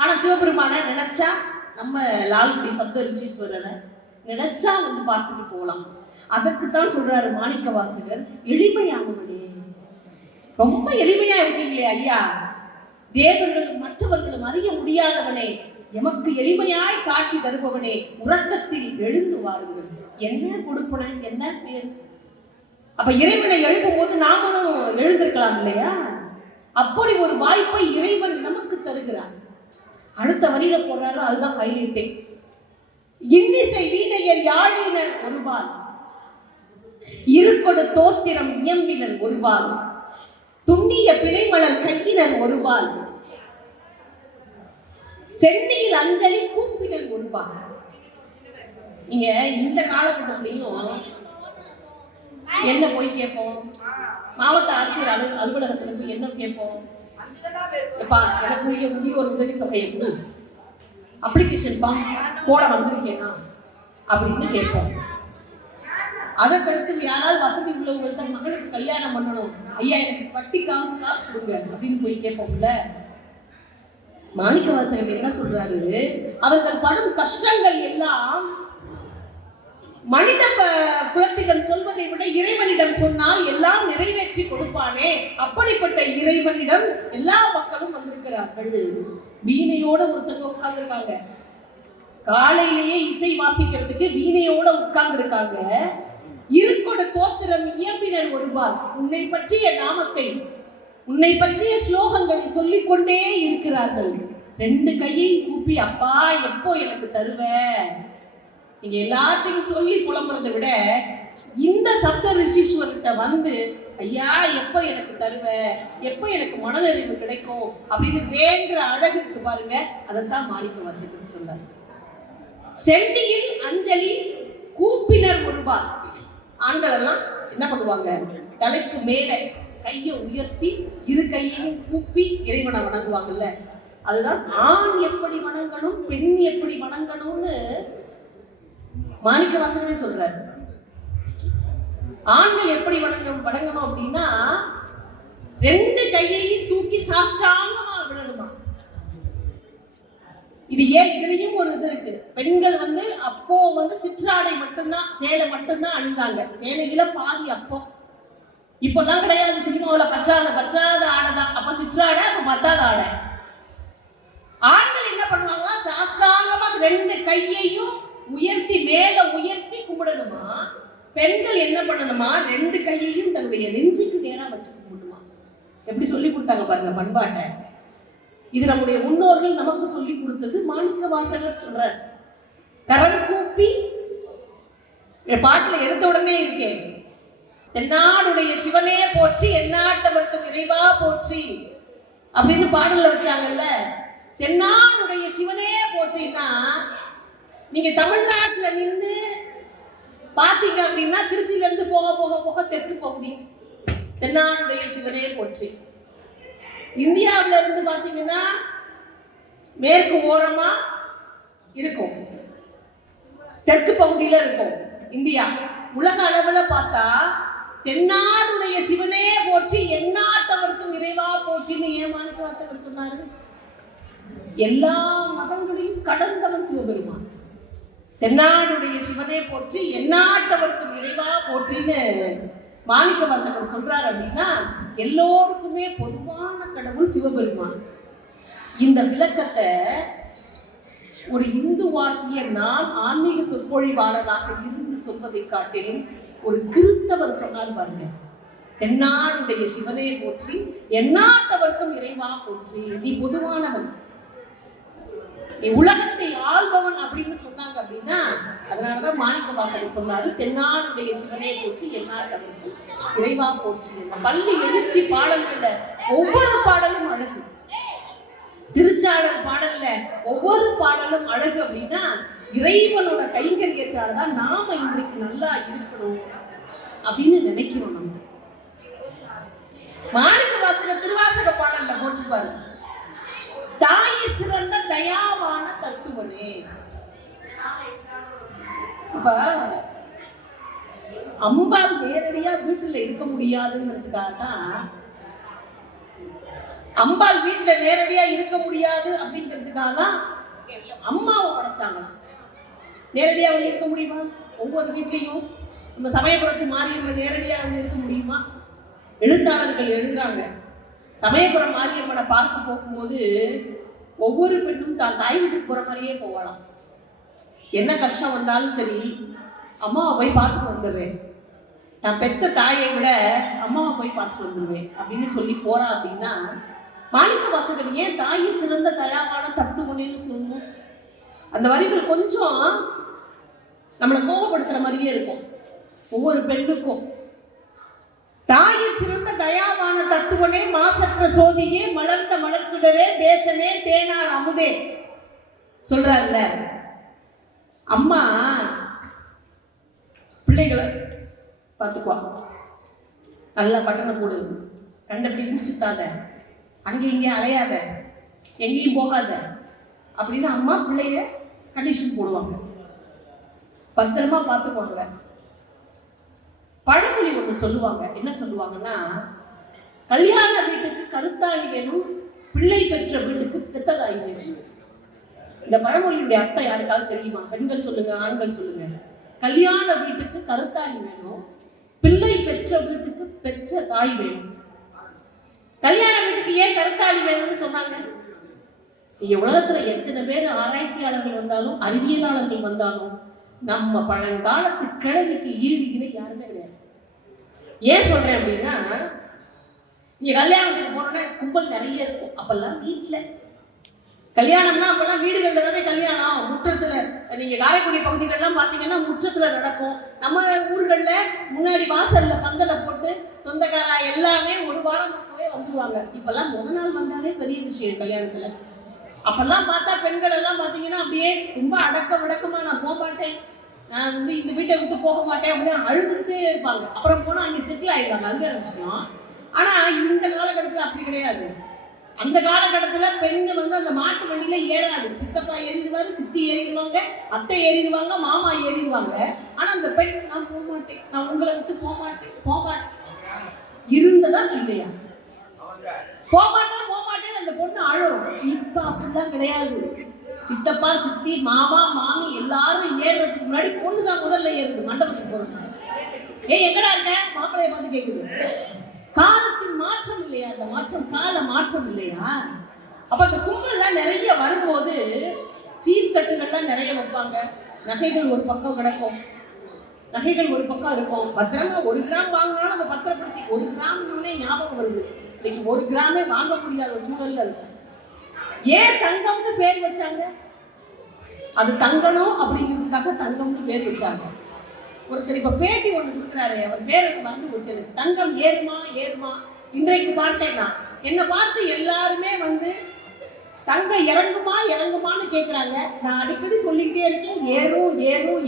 ஆனா சிவபெருமான நினைச்சா, நம்ம லால்குடி சப்த ரிஷீஸ்வரரை நினைச்சா வந்து பார்த்துட்டு போகலாம். அதற்குத்தான் சொல்றாரு மாணிக்க வாசகர், எளிமையானவனே, ரொம்ப எளிமையா இருக்கீங்களே ஐயா, தேவர்களும் மற்றவர்களும் அறிய முடியாதவனே, எமக்கு எளிமையாய் காட்சி தருபவனே, உறக்கத்தில் எழுந்து வாருங்கள். என்ன கொடுப்பன, என்ன பேர்? அப்ப இறைவனை எழுப்பும் போது நாமளும் எழுந்திருக்கலாம் இல்லையா? அப்படி ஒரு வாய்ப்பை இறைவன் நமக்கு தருகிறார். அடுத்த வரியில போடுறாரு, அதுதான் ஹைலைட்டே. இன்னிசை வீணையர் யாழினர் ஒருவாள், இருக்கொடு தோத்திரம் இயம்பினர் ஒருவாள், துண்ணிய பிணைமலர் கையினர் ஒருவாள், சென்னியில் அஞ்சலி கூப்பினர் ஒருவாள். நீங்க இந்த காலகட்டத்திலையும் என்ன போய் கேட்போம்? மாவட்ட ஆட்சியர் அலுவலகத்துல போய் என்ன கேட்போம்? எனக்கு முதியோர் உதவி தொகை அப்ளிகேஷன் ஃபார்ம் போட வந்திருக்கேனா அப்படின்னு கேட்போம். அதற்கடுத்து யாராவது வசதி உள்ளவங்கள்ட்ட மகளுக்கு கல்யாணம் பண்ணணும், ஐயா எனக்கு வட்டி காசு கொடுங்க அப்படின்னு போய் கேட்போம்ல. மாணிக்கவாசகர் என்ன சொல்றாரு? அவர்கள் படும் கஷ்டங்கள் எல்லாம் மனித குலத்திடம் சொல்வதை விட இறைவனிடம் சொன்னால் எல்லாம் நிறைவேற்றி கொடுப்பானே, அப்படிப்பட்ட இறைவனிடம் எல்லா மக்களும் வந்திருக்கிறார்கள். வீணையோட ஒருத்தங்க உட்கார்ந்துருக்காங்க, காலையிலேயே இசை வாசிக்கிறதுக்கு வீணையோட உட்கார்ந்துருக்காங்க. இருக்கொடு தோத்திரம் இயம்பினர் ஒருவார், உன்னை பற்றிய நாமத்தை, உன்னை பற்றிய ஸ்லோகங்களை சொல்லிக்கொண்டே இருக்கிறார்கள். ரெண்டு கையை கூப்பி, அப்பா எப்போ எனக்கு தருவ? நீங்க எல்லாத்தையும் சொல்லி புலம்புறதை விட இந்த சப்த ரிஷீஸ்வரர்கிட்ட வந்து, ஐயா எப்ப எனக்கு தருவ, எப்ப எனக்கு மனதறிவு கிடைக்கும் அப்படின்னு வேண்டுற அழகு இருக்கு பாருங்க. அதைத்தான் மாணிக்கவாசகர் சொன்னார். செண்டியில் அஞ்சலி கூப்பினர் ஒருவார். ஆண்கள் எல்லாம் என்ன பண்ணுவாங்க? தலைக்கு மேல கையை உயர்த்தி இரு கையையும் கூப்பி இறைவனை வணங்குவாங்கல்ல. அதுதான் ஆண் எப்படி வணங்கணும், பெண் எப்படி வணங்கணும்னு மாணிக்கவாசகரே சொல்றாரு. ஆண்கள் எப்படி வணங்கணும் அப்படின்னா, ரெண்டு கையையும் தூக்கி சாஷ்டாங்கமா விடணுமா. இது ஏன்? இதுலயும் ஒரு இது இருக்கு. பெண்கள் அப்போ சிற்றாடை மட்டும்தான், சேலை மட்டும்தான் அணிந்தாங்க. சேலையில பாதி அப்போ. இப்பெல்லாம் கிடையாது. சினிமாவில பற்றாத ஆடைதான். அப்ப சிற்றாடை, அப்ப பத்தாத ஆடை. ஆண்கள் என்ன பண்ணுவாங்க? சாஷ்டாங்கமா ரெண்டு கையையும் உயர்த்தி மேல உயர்த்தி கும்பிடணுமா. பெண்கள் என்ன பண்ணணுமா? ரெண்டு கையையும் தன்னுடைய நெஞ்சுக்கு நேரா வச்சு கும்பிடணுமா. எப்படி சொல்லி கொடுத்தாங்க பாருங்க பண்பாட்டை. இது நம்முடைய முன்னோர்கள் நமக்கு சொல்லி கொடுத்தது. மாணிக்கவாசகர் சொல்றார், கரம் கூப்பி பாட்டுல எடுத்த உடனே இருக்கேன், தென்னாடுடைய சிவனே போற்றி எந்நாட்டவர்க்கும் இறைவா போற்றி அப்படின்னு பாடல வச்சாங்கல்ல. தென்னாடுடைய சிவனே போற்றினா, நீங்க தமிழ்நாட்டுல நின்று பாத்தீங்க அப்படின்னா திருச்சியில இருந்து போக போக போக தெற்கு பகுதி தென்னாடுடைய சிவனே போற்றி. இந்தியாவில இருந்து பாத்தீங்கன்னா மேற்கு ஓரமா இருக்கும், தெற்கு பகுதியில இருக்கும் இந்தியா. உலக அளவுல பார்த்தா தென்னாடுடைய சிவனே போற்றி எந்நாட்டவர்க்கும் இறைவா போற்றின்னு ஏன் மாணிக்கவாசகர் சொன்னாரு? எல்லா மதங்களையும் கடந்தவன் சிவபெருமான். தென்னாடுடைய சிவனே போற்றி எந்நாட்டவர்க்கும் இறைவா போற்றின்னு மாணிக்கவாசகர் சொல்றாரு. அப்படின்னா எல்லோருக்குமே பொதுவான கடவுள் சிவபெருமான். இந்த விளக்கத்தை ஒரு இந்துவாகிய நான் ஆன்மீக சொற்பொழிவாளராக இருந்து சொல்வதை காட்டிலும் ஒரு கிறிஸ்தவர் சொன்னார் பாருங்க, தென்னாடுடைய சிவனே போற்றி எந்நாட்டவர்க்கும் இறைவா போற்றி. நீ பொதுவானவன், நீ உலகத்தை ஆள்பவன் அப்படின்னு சொன்னாங்க. அப்படின்னா அதனாலதான் மாணிக்கவாசகர் சொன்னாரு, தென்னாடுடைய சிவனே போற்றி எந்நாட்டவர்க்கும் இறைவா போற்றி. பள்ளி எழுச்சி பாடல்கள்ல ஒவ்வொரு பாடலும் அழகு. திருச்சாடல் பாடல்ல ஒவ்வொரு பாடலும் அழகு. அப்படின்னா இறைவனோட கைங்கரியத்தால்தான் நாம இன்றைக்கு நல்லா இருக்கணும் அப்படின்னு நினைக்கிறோம். நம்ம மாணிக்கவாசகர் திருவாசக பாடல்ல போட்டுப்பாரு, தாயை சிறந்த தயாவான தத்துவனே. அப்ப அம்பாள் நேரடியா வீட்டுல இருக்க முடியாதுங்கிறதுக்காக தான், அம்பாள் வீட்டுல நேரடியா இருக்க முடியாது அப்படிங்கிறதுக்காக தான் அம்மாவை படைச்சாங்களாம். நேரடியா அவங்க இருக்க முடியுமா? ஒவ்வொரு வீட்லையும் நம்ம சமயபுரத்து மாரியம்மன் நேரடியா அவங்க இருக்க முடியுமா? எழுத்தாளர்கள் எழுதுறாங்க, சமயபுரம் மாரியம்மனை பார்க்க போகும்போது ஒவ்வொரு பெண்ணும் தான் தாய் வீட்டுக்கு போற மாதிரியே போகலாம். என்ன கஷ்டம் வந்தாலும் சரி, அம்மாவை போய் பார்த்துட்டு வந்துடுறேன். நான் பெத்த தாயை விட அம்மாவை போய் பார்த்து வந்துடுவேன் அப்படின்னு சொல்லி போறா அப்படின்னா, மாணிக்க வாசகர் ஏன் தாயை சிறந்த தயாவான தத்து கொண்டேன்னு சொல்லணும்? அந்த வரிகள் கொஞ்சம் நம்மளை கோபப்படுத்துற மாதிரியே இருக்கும். ஒவ்வொரு பெண்ணுக்கும் தாயை சிறந்த தயாவான தத்துவனே, மாசற்ற சோதியே, மலர்ந்த மலர்ச்சுடரே, தேசனே, தேனார் அமுதே சொல்றாருல. அம்மா பிள்ளைகளை பார்த்துக்குவா. நல்லா பட்டணம் போடு, கண்டபடி சுத்தாத, அங்கே இங்கே அலையாத, எங்கேயும் போகாத அப்படின்னு அம்மா பிள்ளைய கண்டிஷன் போடுவாங்க. பத்திரமா பார்த்து போடுற. பழமொழி ஒண்ணு சொல்லுவாங்க. என்ன சொல்லுவாங்கன்னா, கல்யாண வீட்டுக்கு கருத்தாளி வேணும், பிள்ளை பெற்ற வீட்டுக்கு பெத்ததாயி வேணும். இந்த பழமொழியுடைய அர்த்தம் யாருக்காவது தெரியுமா? பெண்கள் சொல்லுங்க, ஆண்கள் சொல்லுங்க. கல்யாண வீட்டுக்கு கருத்தாளி வேணும், பிள்ளை பெற்ற வீட்டுக்கு பெற்ற தாய் வேணும். கல்யாண வீட்டுக்கு ஏன் கருத்தாளி வேணும்னு சொன்னாங்க? இங்க உலகத்துல எத்தனை பேர் ஆராய்ச்சியாளர்கள் வந்தாலும், அறிவியலாளர்கள் வந்தாலும், நம்ம பழங்காலத்து கிழவிக்கு ஈடுகிற யாருமே கிடையாது. ஏன் சொல்றேன் அப்படின்னா, நீங்க கல்யாணத்துக்கு போனோன்னா கும்பல் நிறைய இருக்கும். அப்பெல்லாம் வீட்டுல கல்யாணம்னா அப்பெல்லாம் வீடுகள்ல தானே கல்யாணம். முற்றத்துல, நீங்க காரைக்குடி பகுதிகள்லாம் பாத்தீங்கன்னா முற்றத்துல நடக்கும். நம்ம ஊர்கள்ல முன்னாடி வாசல்ல பந்தல போட்டு சொந்தக்காரா எல்லாமே ஒரு வாரம் மட்டுமே வந்துருவாங்க. இப்பெல்லாம் முதல் நாள் வந்தாலே பெரிய விஷயம் கல்யாணத்துல. அப்பெல்லாம் பார்த்தா பெண்கள் எல்லாம் பாத்தீங்கன்னா அப்படியே ரொம்ப அடக்க விடக்கமா, நான் போக மாட்டேன், நான் இந்த வீட்டை விட்டு போக மாட்டேன் அப்படின்னு அழுதுட்டே இருப்பாங்க. அப்புறம் போனா அங்கே செட்டில் ஆயிடுவாங்க, அது வேற விஷயம். ஆனா இந்த காலகட்டத்தில் அப்படி கிடையாது. அந்த காலகட்டத்துல பெண்கள் அந்த மாட்டு வண்டியில ஏறாது. சித்தப்பா ஏறிடுவாரு, சித்தி ஏறிடுவாங்க, அத்தை ஏறிடுவாங்க, மாமா ஏறிடுவாங்க. ஆனா அந்த பெண், நான் போக மாட்டேன், நான் உங்களை விட்டு போக மாட்டேன் இருந்ததா இல்லையா? போக மாட்டேன் அந்த பொண்ணு அழும். இப்ப அப்படிலாம் கிடையாது. சித்தப்பா, சித்தி, மாமா, மாமி எல்லாரும் ஏறுறதுக்கு முன்னாடி பொண்ணுதான் முதல்ல ஏறுது மண்டபத்துக்கு போறது. எங்கடா இருக்க மாப்பிள்ளைய பார்த்து கேக்குது. காலத்தின் மாற்றம் இல்லையா? அந்த மாற்றம் கால மாற்றம் இல்லையா? அப்ப அந்த கும்பல்லாம் நிறைய வரும்போது சீர்தட்டுகள்லாம் நிறைய வைப்பாங்க. நகைகள் ஒரு பக்கம் கிடக்கும், நகைகள் ஒரு பக்கம் இருக்கும். பத்திரமா 1 கிராம் வாங்கினாலும் அதை பத்திரப்படுத்தி, 1 கிராம்னே ஞாபகம் வருது. இன்னைக்கு 1 கிராமே வாங்க முடியாத ஒரு சூழல்ல இருக்கு. ஏன் தங்கம்னு பேர் வச்சாங்க? அது தங்கணும் அப்படிங்கிறதுக்காக தங்கம்னு பேர் வச்சாங்க. ஒருத்தர் இப்ப பேட்டி ஒண்ணு சொல்றாரு, அவர் பேருக்கு வந்து வச்சு, தங்கம் ஏறுமா. இன்றைக்கு பார்த்தேன்னா என்ன பார்த்து எல்லாருமே தங்கம் இறங்குமான்னு கேட்கிறாங்க. நான் அடிக்கடி சொல்லிக்கிட்டே இருக்கேன்,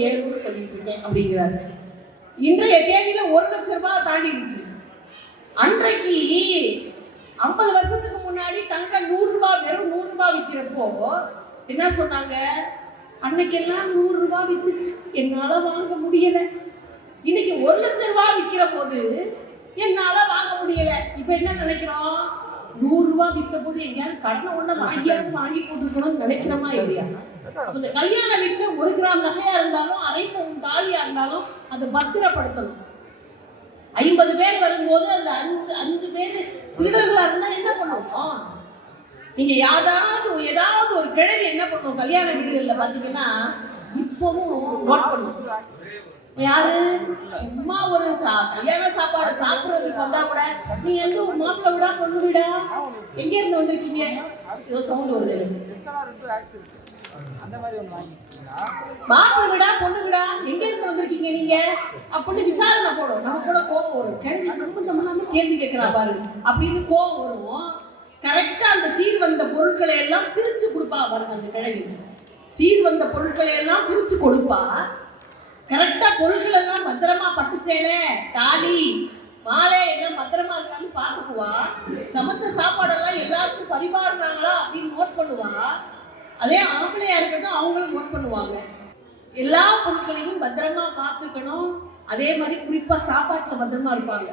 ஏறும் சொல்லிட்டு இருக்கேன் அப்படிங்கிறாரு. இன்றைய தேதியில 1 லட்சம் ரூபாய் தாண்டிடுச்சு. அன்றைக்கு 50 வருஷத்துக்கு முன்னாடி தங்கம் 100 ரூபாய், வெறும் 100 ரூபாய் விற்கிறப்போ என்ன சொன்னாங்க? அன்னைக்கெல்லாம் 100 ரூபாய் வித்துச்சு, என்னால வாங்க முடியல. இன்னைக்கு 1 லட்சம் ரூபாய் விற்கிற போது என்னால வாங்க முடியல. இப்ப என்ன நினைக்கிறோம்? 100 ரூபாய் விற்ற போது எங்கேயாவது கடனை ஒண்ணு வாங்கி போட்டுக்கணும்னு நினைக்கிறோமா இல்லையா? இந்த கல்யாண வீட்டுல 1 கிராம் நகையா இருந்தாலும், 1/2 பவுன் தாலியா இருந்தாலும் அதை பத்திரப்படுத்தணும். 50 பேர் வரும்போது அதுல 5 பேர் திருடர்களா இருந்தா என்ன பண்ணுவோம்? நீங்க ஏதாவது ஒரு கிழவி என்ன பண்ணுவோம்? கல்யாண வீடுகள்ல பாத்தீங்கன்னா இப்பவும் நோட் பண்ணுவோம். யாரு சும்மா ஒரு கல்யாண சாப்பாடு சாப்பிடுறதுக்கு வந்தா கூட, நீ எந்த ஒரு மாப்பிள்ளை விடா பொண்ணு விடா, எங்க இருந்து வந்திருக்கீங்க, ஏதோ சவுண்ட் வருது, மாப்பிள்ளை விடா பொண்ணு விடா, எங்க இருந்து வந்திருக்கீங்க நீங்க அப்படின்னு விசாரணை போடும். நம்ம கூட கோவம் வரும். கிழவி சம்பந்தம் கேள்வி கேட்கிறா பாரு அப்படின்னு கோவம் வரும். கரெக்டா அந்த சீர் வந்த பொருட்களை எல்லாம் பிரிச்சு கொடுப்பா பாருங்க. அந்த கிழவி சீர் வந்த பொருட்களை எல்லாம் பிரிச்சு கொடுப்பா. கரெக்டா பொருட்கள் எல்லாம் பத்திரமா, பட்டு சேலை, தாலி, மாலை எல்லாம் பத்திரமா இருக்கான்னு பாத்துக்குவா. சமைச்ச சாப்பாடெல்லாம் எல்லாருக்கும் பரிமாறுறாங்களா அப்படின்னு நோட் பண்ணுவா. அதே ஆம்பளையா இருக்கட்டும், அவங்களும் நோட் பண்ணுவாங்க. எல்லா பொருட்களையும் பத்திரமா பார்த்துக்கணும். அதே மாதிரி குறிப்பா சாப்பாட்டுல பத்திரமா இருப்பாங்க.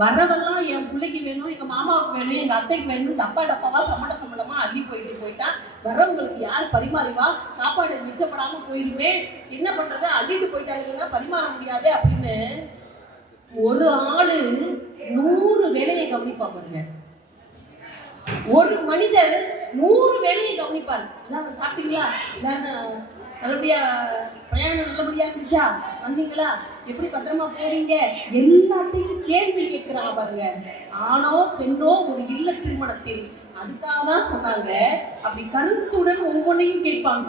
வரவெல்லாம் என் பிள்ளைக்கு வேணும், எங்க மாமாவுக்கு வேணும், எங்க அத்தைக்கு வேணும், டப்பாவா சம்மடமா அள்ளி போயிட்டா வரவங்களுக்கு யார் பரிமாறிவா? சாப்பாடு மிச்சப்படாம போயிருமே, என்ன பண்றது, அள்ளிட்டு போயிட்டாங்கன்னா பரிமாற முடியாது அப்படின்னு ஒரு ஆளு 100 வேலையை கவனிப்பாங்க. ஒரு மனிதர் 100 வேலையை கவனிப்பாரு. சாப்பிட்டீங்களா, எல்லாரும் நல்லபடியா பிரயாணம் நல்லபடியா இருந்துச்சா, வந்தீங்களா, எப்படி பத்திரமா போறீங்க, எல்லாத்தையும் கேள்வி கேட்கிறாங்க பாருங்க. ஆணோ பெண்ணோ ஒரு இல்ல திருமணத்தில் அதுக்காக தான் சொன்னாங்க. அப்படி கருத்துடன் ஒவ்வொன்றையும் கேட்பாங்க,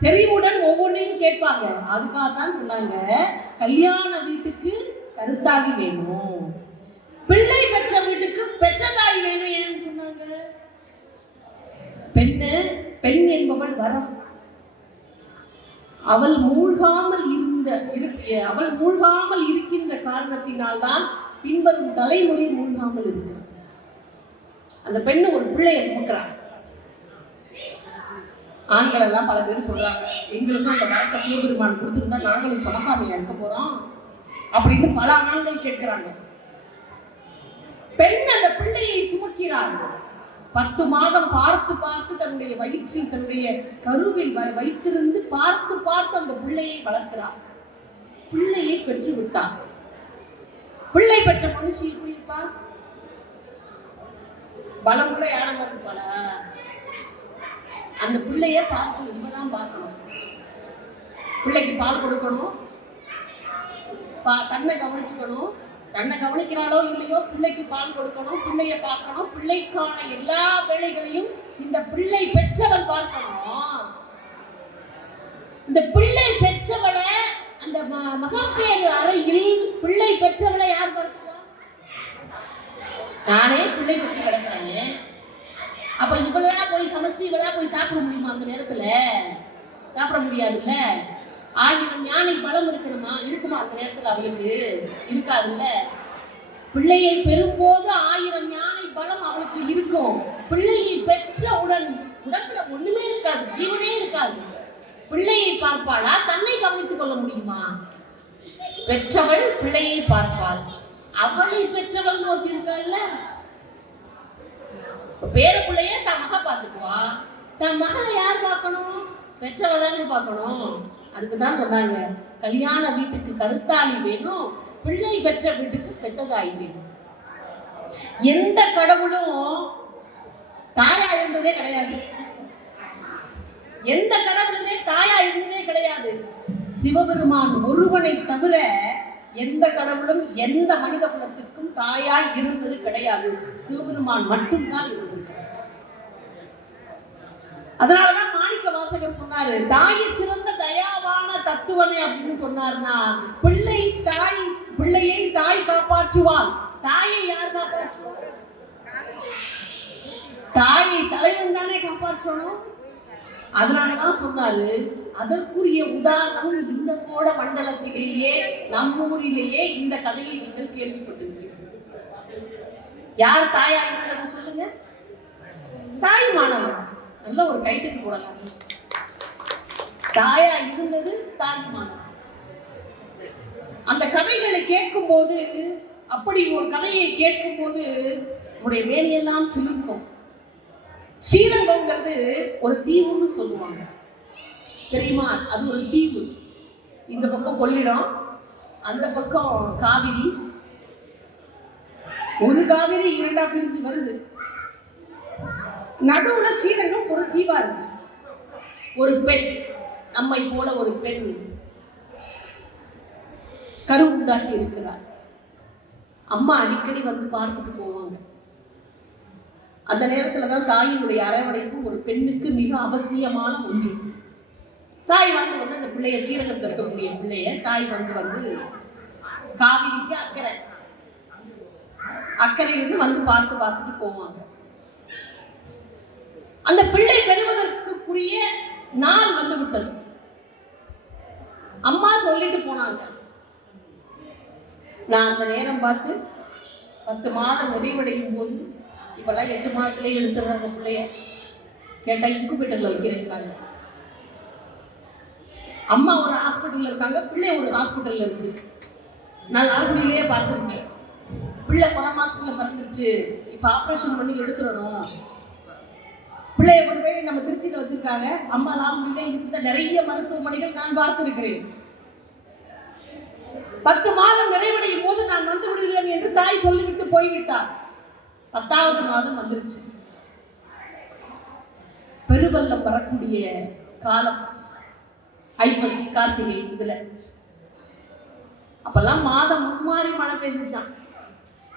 செறிவுடன் ஒவ்வொன்றையும் கேட்பாங்க. அதுக்காக தான் சொன்னாங்க கல்யாண வீட்டுக்கு கருத்தாகி வேணும், பிள்ளை பெற்ற வீட்டுக்கு பெற்ற தாய் வேணும். ஏன்னு சொன்னாங்க? பெண் என்பவள் வரம். அவள் மூழ்காமல் இருக்கின்ற காரணத்தினால்தான் பின்வரும் தலைமுறை மூழ்காமல் இருக்கு. அந்த பெண்ணு ஒரு பிள்ளையை சுமக்கிறாங்க. ஆண்கள் எல்லாம் பல பேர் சொல்றாங்க, எங்களுக்கும் அந்த வரத்தை சிவபெருமான் கொடுத்துருந்தா நாங்களும் சுமக்காமையா இருக்க போறோம் அப்படின்னு பல ஆண்கள் கேட்கிறாங்க. பெண் அந்த பிள்ளையை சுமக்கிறார். 10 மாதம் பார்த்து தன்னுடைய வயிற்றில் தன்னுடைய கருவில் வைத்திருந்து பார்த்து அந்த பிள்ளையை வளர்க்கிறார். பிள்ளையை பெற்று விட்டார். பிள்ளை பெற்ற மனுஷி எப்படி இருப்பார்? பலமுள்ள யாரும் இருப்பாள. அந்த பிள்ளைய பார்க்கணும், இவதான் பார்க்கணும். பிள்ளைக்கு பால் கொடுக்கணும், தன்னை கவனிச்சுக்கணும். தன்னை கவனிக்கிறாளோ இல்லையோ பிள்ளைக்கு பால் கொடுக்கணும், பிள்ளைய பார்க்கணும். பிள்ளைக்கான எல்லா வேலைகளையும் இந்த பிள்ளை பெற்றவள் பார்க்கணும். இந்த பிள்ளை பெற்றவளை அந்த மகப்பேறு அறையில் பிள்ளை பெற்றவளை யார் பார்க்குவா? நானே பிள்ளை பெற்று கிடக்குறாங்க. அப்ப இவளா போய் சமைச்சு இவளா போய் சாப்பிட முடியுமா? அந்த நேரத்துல சாப்பிட முடியாதுல்ல. 1000 ஞானை பலம் இருக்குமா அந்த நேரத்துல? அவளுக்கு இருக்காதுல்ல. பிள்ளையை பெறும்போது 1000 ஞானை பலம் அவளுக்கு இருக்கும். பிள்ளையை பெற்றவுடன் உடம்புல ஒண்ணுமே இருக்காது, ஜீவனே இருக்காது. பிள்ளையை பார்ப்பாளா? தன்னை கவனித்துக் கொள்ள முடியுமா? பெற்றவள் பிள்ளையை பார்ப்பாள். அவளை பெற்றவள் நோக்கி இருக்காள்ல. பேர பிள்ளைய தன் மக பார்த்துக்குவா. தன் மகளை யார் பார்க்கணும்? பெற்றவ தானே பார்க்கணும். அதுக்குதான் சொன்னாங்க கல்யாண வீட்டுக்கு கருத்தாளி வேணும், பிள்ளை பெற்ற வீட்டுக்கு பெற்றதாய் வேணும். எந்த கடவுளும் தாயா இருந்ததே கிடையாது. எந்த கடவுளுமே தாயா இருந்ததே கிடையாது. சிவபெருமான் ஒருவனை தவிர எந்த கடவுளும் எந்த மனித குலத்திற்கும் தாயாய் இருந்தது கிடையாது. சிவபெருமான் மட்டும்தான் இருந்தது. அதனாலதான் மாணிக்க வாசகர் சொன்னாரு, தாயை சிறந்த தயாவான தத்துவனே அப்படின்னு சொன்னார்னா, பிள்ளையை தாய் காப்பாற்றுவாள். தாயை யார் காப்பாற்றுவாள்? தாயை தலைவன் தானே காப்பாற்றணும். அதனாலதான் சொன்னாரு, அதற்குரிய உதாரணம் இந்த சோழ மண்டலத்திலேயே நம்மூரிலேயே இந்த கதையை நீங்கள் கேள்விப்பட்டிருக்கீர்கள். யார் தாயா இருந்தது சொல்லுங்க? தாய் மாணவன். நல்ல ஒரு கைத்தறி போடலாம். தாயா இருந்தது தாய் மாணவன். அந்த கதைகளை கேட்கும் போது, அப்படி ஒரு கதையை கேட்கும் போது உடைய மேலையெல்லாம் சிலிர்க்கும். ஸ்ரீரங்கம்ங்கிறது ஒரு தீவுன்னு சொல்லுவாங்க, தெரியுமா? அது ஒரு தீவு. இந்த பக்கம் கொள்ளிடம், அந்த பக்கம் காவிரி. ஒரு காவிரி 2ஆ பிரிஞ்சு வருது. நடுவுல ஸ்ரீரங்கம் ஒரு தீவா இருக்கு. ஒரு பெண், நம்மை போல ஒரு பெண் கரு உண்டாகி இருக்கிறார். அம்மா அடிக்கடி வந்து பார்த்துட்டு போவாங்க. அந்த நேரத்துலதான் தாயினுடைய அரவணைப்பு ஒரு பெண்ணுக்கு மிக அவசியமான ஒன்று. தாய் வந்து அந்த பிள்ளைய, ஸ்ரீரங்கத்தில் இருக்கக்கூடிய பிள்ளைய தாய் வந்து காவிரிக்கு அக்கறையிலிருந்து வந்து பார்த்துட்டு போவாங்க. அந்த பிள்ளை பெறுவதற்குரிய நாள் வந்து விட்டது. அம்மா சொல்லிட்டு போனாங்க, நான் அந்த நேரம் பார்த்து 10 மாதம் நிறைவடையும் போது, இப்பெல்லாம் 8 மாதத்திலே எடுத்துடுறாங்க பிள்ளைய. கேட்டா இன்குபேட்டர்ல வைக்கிறேன். அம்மா ஒரு ஹாஸ்பிட்டல்ல இருக்காங்க, பிள்ளை ஒரு ஹாஸ்பிட்டல்ல இருக்கு. நான் லால்குடியிலேயே பார்த்துருக்கேன். பிள்ளை 1 மாசத்துல பிறந்துருச்சு, இப்ப ஆப்ரேஷன் பண்ணி எடுத்துடணும். பிள்ளைய கொண்டு போய் நம்ம திருச்சியில வச்சிருக்காங்க. அம்மா லால்குடியிலே இருந்த நிறைய மருத்துவமனைகள் நான் பார்த்திருக்கிறேன். 10 மாதம் நிறைவடையும் போது நான் வந்து விடுகிறேன் என்று தாய் சொல்லிவிட்டு போய்விட்டார். 10வது மாதம் வந்துருச்சு. பெருவெள்ளம் வரக்கூடிய காலம். ஐப்பசி கார்த்திகை இதுல அப்பெல்லாம் மாதம் மும்மாறி மழை பெய்ஞ்சான்.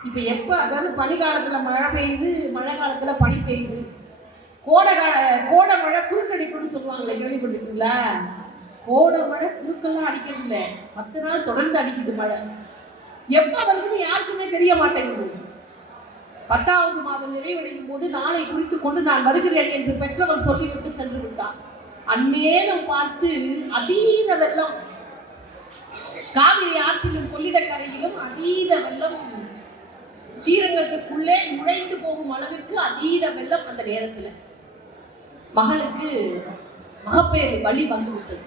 இப்ப எப்ப, அதாவது பனிக்காலத்துல மழை பெய்யுது, மழை காலத்துல பனி பெய்யுது. கோடை மழை குறுக்கடிப்புன்னு சொல்லுவாங்களே, கேள்விப்பட்டிருக்கீங்களா? கோடை மழை குறுக்கெல்லாம் அடிக்கிறது இல்லை, 10 நாள் தொடர்ந்து அடிக்குது மழை. எப்ப வருதுன்னு யாருக்குமே தெரிய மாட்டேங்குது. 10வது மாதம் நிறைவடையும் போது நாளை குறித்து கொண்டு நான் வருகிறேன் என்று பெற்றவன் சொல்லிவிட்டு சென்று விட்டான். அந்நேரம் பார்த்து அதீத வெள்ளம், காவிரி ஆற்றிலும் கொள்ளிடக்கரையிலும் அதீத வெள்ளம், ஸ்ரீரங்கத்துக்குள்ளே நுழைந்து போகும் அளவிற்கு அதீத வெள்ளம். அந்த நேரத்துல மகளுக்கு மகப்பேறு வலி வந்து விட்டது.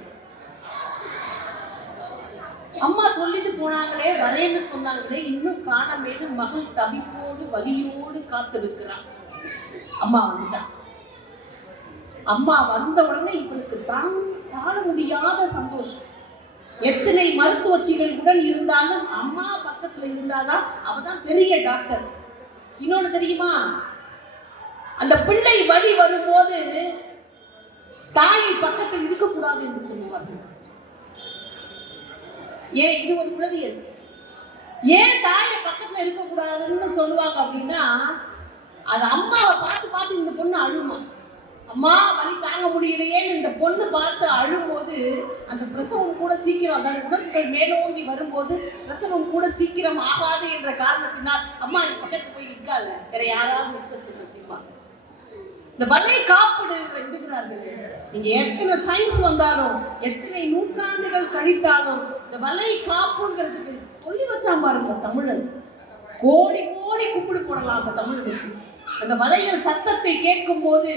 அம்மா சொல்லிட்டு போனாங்களே, வரேன்னு சொன்னாங்களே, இன்னும் காணமேனு மகள் தவிப்போடு வலியோடு காத்திருக்கிறான். அம்மா வந்துட்டான். அம்மா வந்த உடனே இவனுக்கு தாழ முடியாத சந்தோஷம். எத்தனை மருத்துவச்சிகள் உடன் இருந்தாலும் அம்மா பக்கத்துல இருந்தாதான் அவதான் பெரிய டாக்டர். இன்னொன்னு தெரியுமா, அந்த பிள்ளை வலி வரும்போது தாயை பக்கத்தில் இருக்கக்கூடாது என்று சொல்லுவார்கள். ஏன், இது ஒரு உளவியல். ஏன் தாயை பக்கத்துல இருக்கக்கூடாதுன்னு சொல்லுவாங்க அப்படின்னா, அது அம்மாவை பார்த்து பார்த்து இந்த பொண்ணு அழுமா. அம்மா வலி தாங்க முடியலையேன்னு இந்த பொண்ணு பார்த்து அழும்போது அந்த பிரசவம் கூட சீக்கிரம், அதாவது உடற்கை மேலோங்கி வரும்போது பிரசவம் கூட சீக்கிரம் ஆகாது என்ற காரணத்தினால் அம்மா நீ பக்கத்து போய் இருக்காது, வேற யாராவது இருக்க சொல்லுமா. இந்த வலை காப்பீடு எழுதுகிறார்கள். நீங்க எத்தனை சயின்ஸ் வந்தாலும், எத்தனை நூற்றாண்டுகள் கழித்தாலும், இந்த வலை காப்புங்கிறதுக்கு சொல்லி வச்சா பாருங்க தமிழன். கோடி கோடி கும்பிடு போடலாம் அந்த தமிழனுக்கு. அந்த வலைகள் சத்தத்தை கேட்கும் போது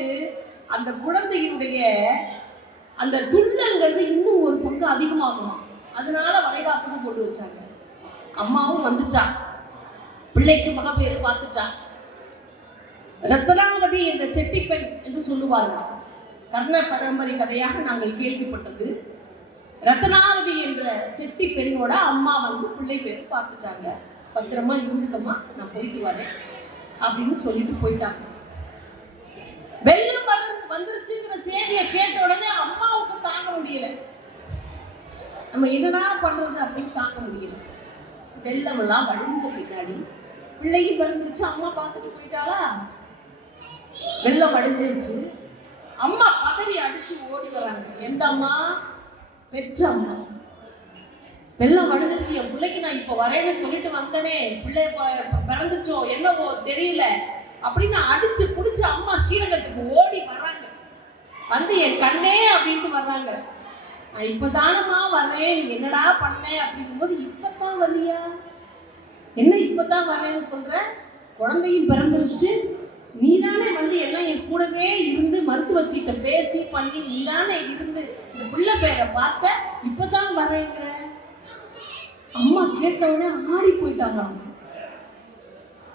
அந்த குழந்தையினுடைய அந்த துள்ளங்கிறது இன்னும் ஒரு பங்கு அதிகமாகும். அதனால வளைகாப்புன்னு போட்டு வச்சாங்க. அம்மாவும் வந்துச்சா, பிள்ளைக்கு மகப்பேறு பார்த்துட்டா. ரத்னாவதி என்ற செட்டிப்பெண் என்று சொல்லுவார்கள். கர்ண பரம்பரை கதையாக நாங்கள் கேள்விப்பட்டது. ரத்னாவதி என்ற செட்டி பெண்ணோட அம்மா வந்து பிள்ளை பேரு பார்த்துட்டாங்க. பத்திரமா இருந்துக்கம்மா, நான் போயிட்டு வரேன் அப்படின்னு சொல்லிட்டு போயிட்டாங்க. வெள்ளம் வந்துருச்சுங்கிற செய்தியை கேட்ட உடனே அம்மாவுக்கு தாங்க முடியல. நம்ம என்னடா பண்றது அப்படின்னு தாங்க முடியல. வெள்ளம் எல்லாம் வடிஞ்ச பின்னாடி பிள்ளையும் வந்துருச்சு, அம்மா பார்த்துட்டு போயிட்டாளா. வெள்ளம் வடிஞ்சிருச்சு, அம்மா பதறி அடிச்சு ஓடி வராங்க. எந்த அம்மா? பெற்ற அம்மா. வெள்ளம் வடிஞ்சிருச்சு, என் பிள்ளைக்கு நான் இப்ப வரேன்னு சொல்லிட்டு வந்தனே, பிள்ளை பிறந்துச்சோ என்னவோ தெரியல அப்படின்னு அடிச்சு புடிச்சு அம்மா ஸ்ரீரங்கத்துக்கு ஓடி வர்றாங்க. வந்து என் கண்ணே அப்படின்ட்டு வர்றாங்க. நான் இப்பதானம்மா வர்றேன், நீ என்னடா பண்ண அப்படிங்கும் போது, இப்பதான் வரலையா? என்ன இப்பதான் வரேன்னு சொல்ற? குழந்தையும் பிறந்துருச்சு, நீதானே வந்து எல்லாம் என் கூடவே இருந்து மருத்துவச்சிட்ட பேசி பண்ணி நீதானே இருந்து இந்த பிள்ளை பேரை பார்த்த, இப்பதான் வரேங்கிற. அம்மா கேட்ட உடனே ஆடி போயிட்டாங்க.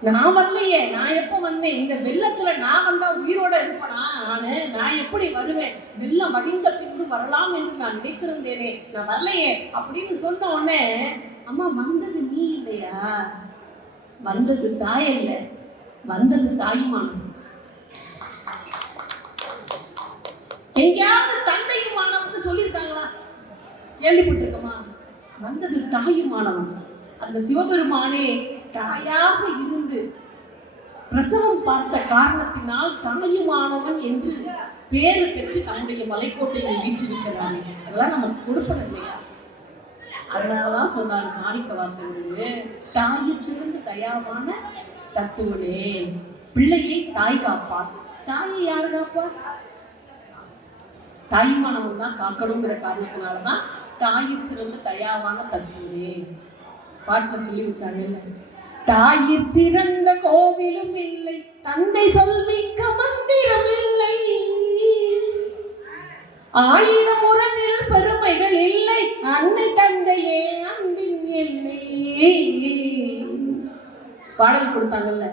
நான் வரலையே, நான் எப்ப வந்தேன்? இந்த வெள்ளத்துல நான் வந்தா உயிரோட இருப்பேனா? நான் எப்படி வருவேன்? வெள்ளம் வடிந்த பின்பு வரலாம் என்று நான் நினைத்திருந்தேனே, நான் வரலையே அப்படின்னு சொன்ன உடனே, அம்மா வந்தது நீ இல்லையா, வந்தது தாய் இல்ல, வந்தது தாயுமானவன். எங்கேயாவது தந்தையுமானவன் சொல்லியிருக்காங்களா? கேள்விப்பட்டிருக்கமா? வந்தது தாயுமானவன். அந்த சிவபெருமானே தாயாக இருந்து பிரசவம் பார்த்த காரணத்தினால் தாயுமானவன் என்று பேரு பெற்று நம்முடைய மலைக்கோட்டையில் வீற்றிருக்கிறாரே, அதெல்லாம் நமக்கு கொடுப்பது இல்லையா? அதனாலதான் சொன்னார் மாணிக்கவாசகர், தாயை சிறந்த தயாவான தத்துவனே, பிள்ளையை தாய் காப்பார். தாயை யாரு காப்பார்? தாயுமானவன் தான் காக்கணுங்கிற காரணத்தினாலதான் தாயை சிறந்த தயாவான தத்துவனே பாட்டுல சொல்லி வச்சாங்க. தாயிற் சிறந்த கோவிலும் இல்லை, தந்தை சொல்மிக்க மந்திரம் இல்லை, ஆயிரம் உறவில் பெருமைகள் இல்லை, அன்னை தந்தையே அன்பின் எல்லை. பாடல் கொடுத்தாங்கல்ல,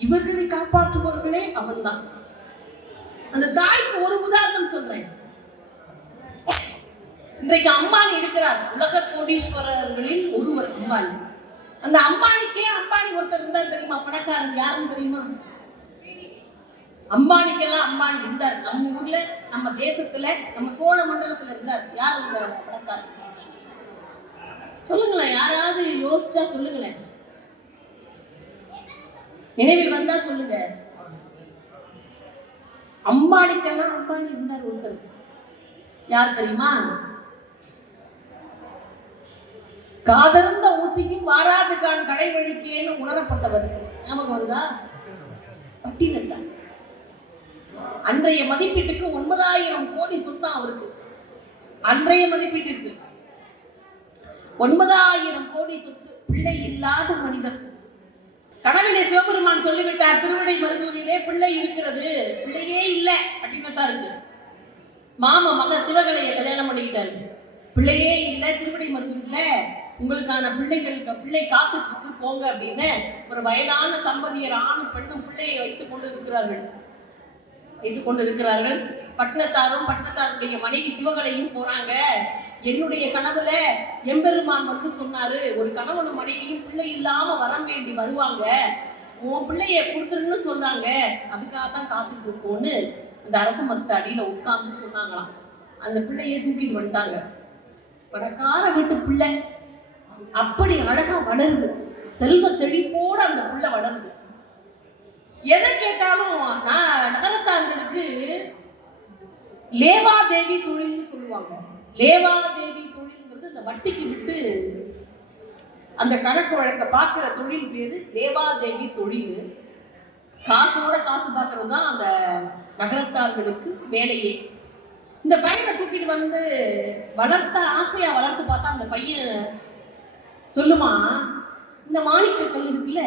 இவர்களை காப்பாற்றுபவர்களே அவன்தான். அந்த தாய்க்கு ஒரு உதாரணம் சொல்றேன். இன்றைக்கு அம்பானி இருக்கிறார், உலக கோடீஸ்வரர்களில் ஒருவர் அம்பானி. அந்த அம்பானிக்கே அம்பானி ஒருத்தர் இருந்தா தெரியுமா? பணக்காரன் யாருன்னு தெரியுமா? அம்பானிக்கெல்லாம் அம்பானி இருந்தார். நம்ம ஊர்ல, நம்ம தேசத்துல, நம்ம சோழ மண்டலத்துல இருந்தார். யார் இந்த பணக்காரர்? சொல்லுங்களேன், யாராவது யோசிச்சா சொல்லுங்களேன், நினைவில் வந்தா சொல்லுங்க. அம்பானிக்கெல்லாம் அம்பானி இருந்தார் ஒருத்தர். யார் தெரியுமா? காதர்ந்த ஊசிக்கும் வாராது கான் கடை வழிக்கேன்னு உணரப்பட்டவர். நமக்கு வருதா? பட்டினத்தார். அன்றைய மதிப்பீட்டுக்கு 9,000 கோடி சொத்தம் அவருக்கு. அன்றைய மதிப்பீட்டிற்கு 9,000 கோடி சொத்து. பிள்ளை இல்லாத மனிதர். கனவிலே சிவபெருமான் சொல்லிவிட்டார், திருவிடை மருதூரிலே பிள்ளை இருக்கிறது. பிள்ளையே இல்லை பட்டினத்தாருக்கு. மாமா மக சிவகலையை கல்யாணம் பண்ணிக்கிட்டாரு. பிள்ளையே இல்லை திருவிடை மருதூர்ல, உங்களுக்கான பிள்ளை காத்துக்கு போங்க அப்படின்னு ஒரு வயதான தம்பதியர் ஆணும் பெண்ணும் பிள்ளையை வைத்துக் கொண்டு இருக்கிறார்கள். பட்டினத்தாரும் பட்டினத்தாருடைய மனைவி சிவகலையும் போறாங்க. என்னுடைய கனவுல எம்பெருமான் வந்து சொன்னாரு, ஒரு கணவனும் மனைவியும் பிள்ளை இல்லாம வரம் வேண்டி வருவாங்க, உன் பிள்ளைய கொடுத்துருன்னு சொன்னாங்க, அதுக்காகத்தான் காத்துட்டு இருக்கோன்னு அந்த அரச மரத்து அடியில உட்கார்ந்து சொன்னாங்களாம். அந்த பிள்ளைய தூக்கிட்டு வந்துட்டாங்க. பணக்கார வீட்டு பிள்ளை அப்படி அழகா வளருது. செல்வ செழிப்போட அந்த பிள்ளை வளருது. எதை கேட்டாலும் நகரத்தார்களுக்கு லேவாதேவி தொழில்னு சொல்லுவாங்க. லேவாதேவி தொழில்ங்கிறது இந்த வட்டிக்கு விட்டு அந்த கணக்கு வழக்க பார்க்கிற தொழில் பேரு லேவாதேவி தொழில். காசோட காசு பார்க்கறது தான் அந்த நகரத்தார்களுக்கு வேலையே. இந்த பையனை தூக்கிட்டு வந்து ஆசையா வளர்த்து பார்த்தா அந்த பையன் சொல்லுமா, இந்த மாணிக்க கல் இருக்குல்ல,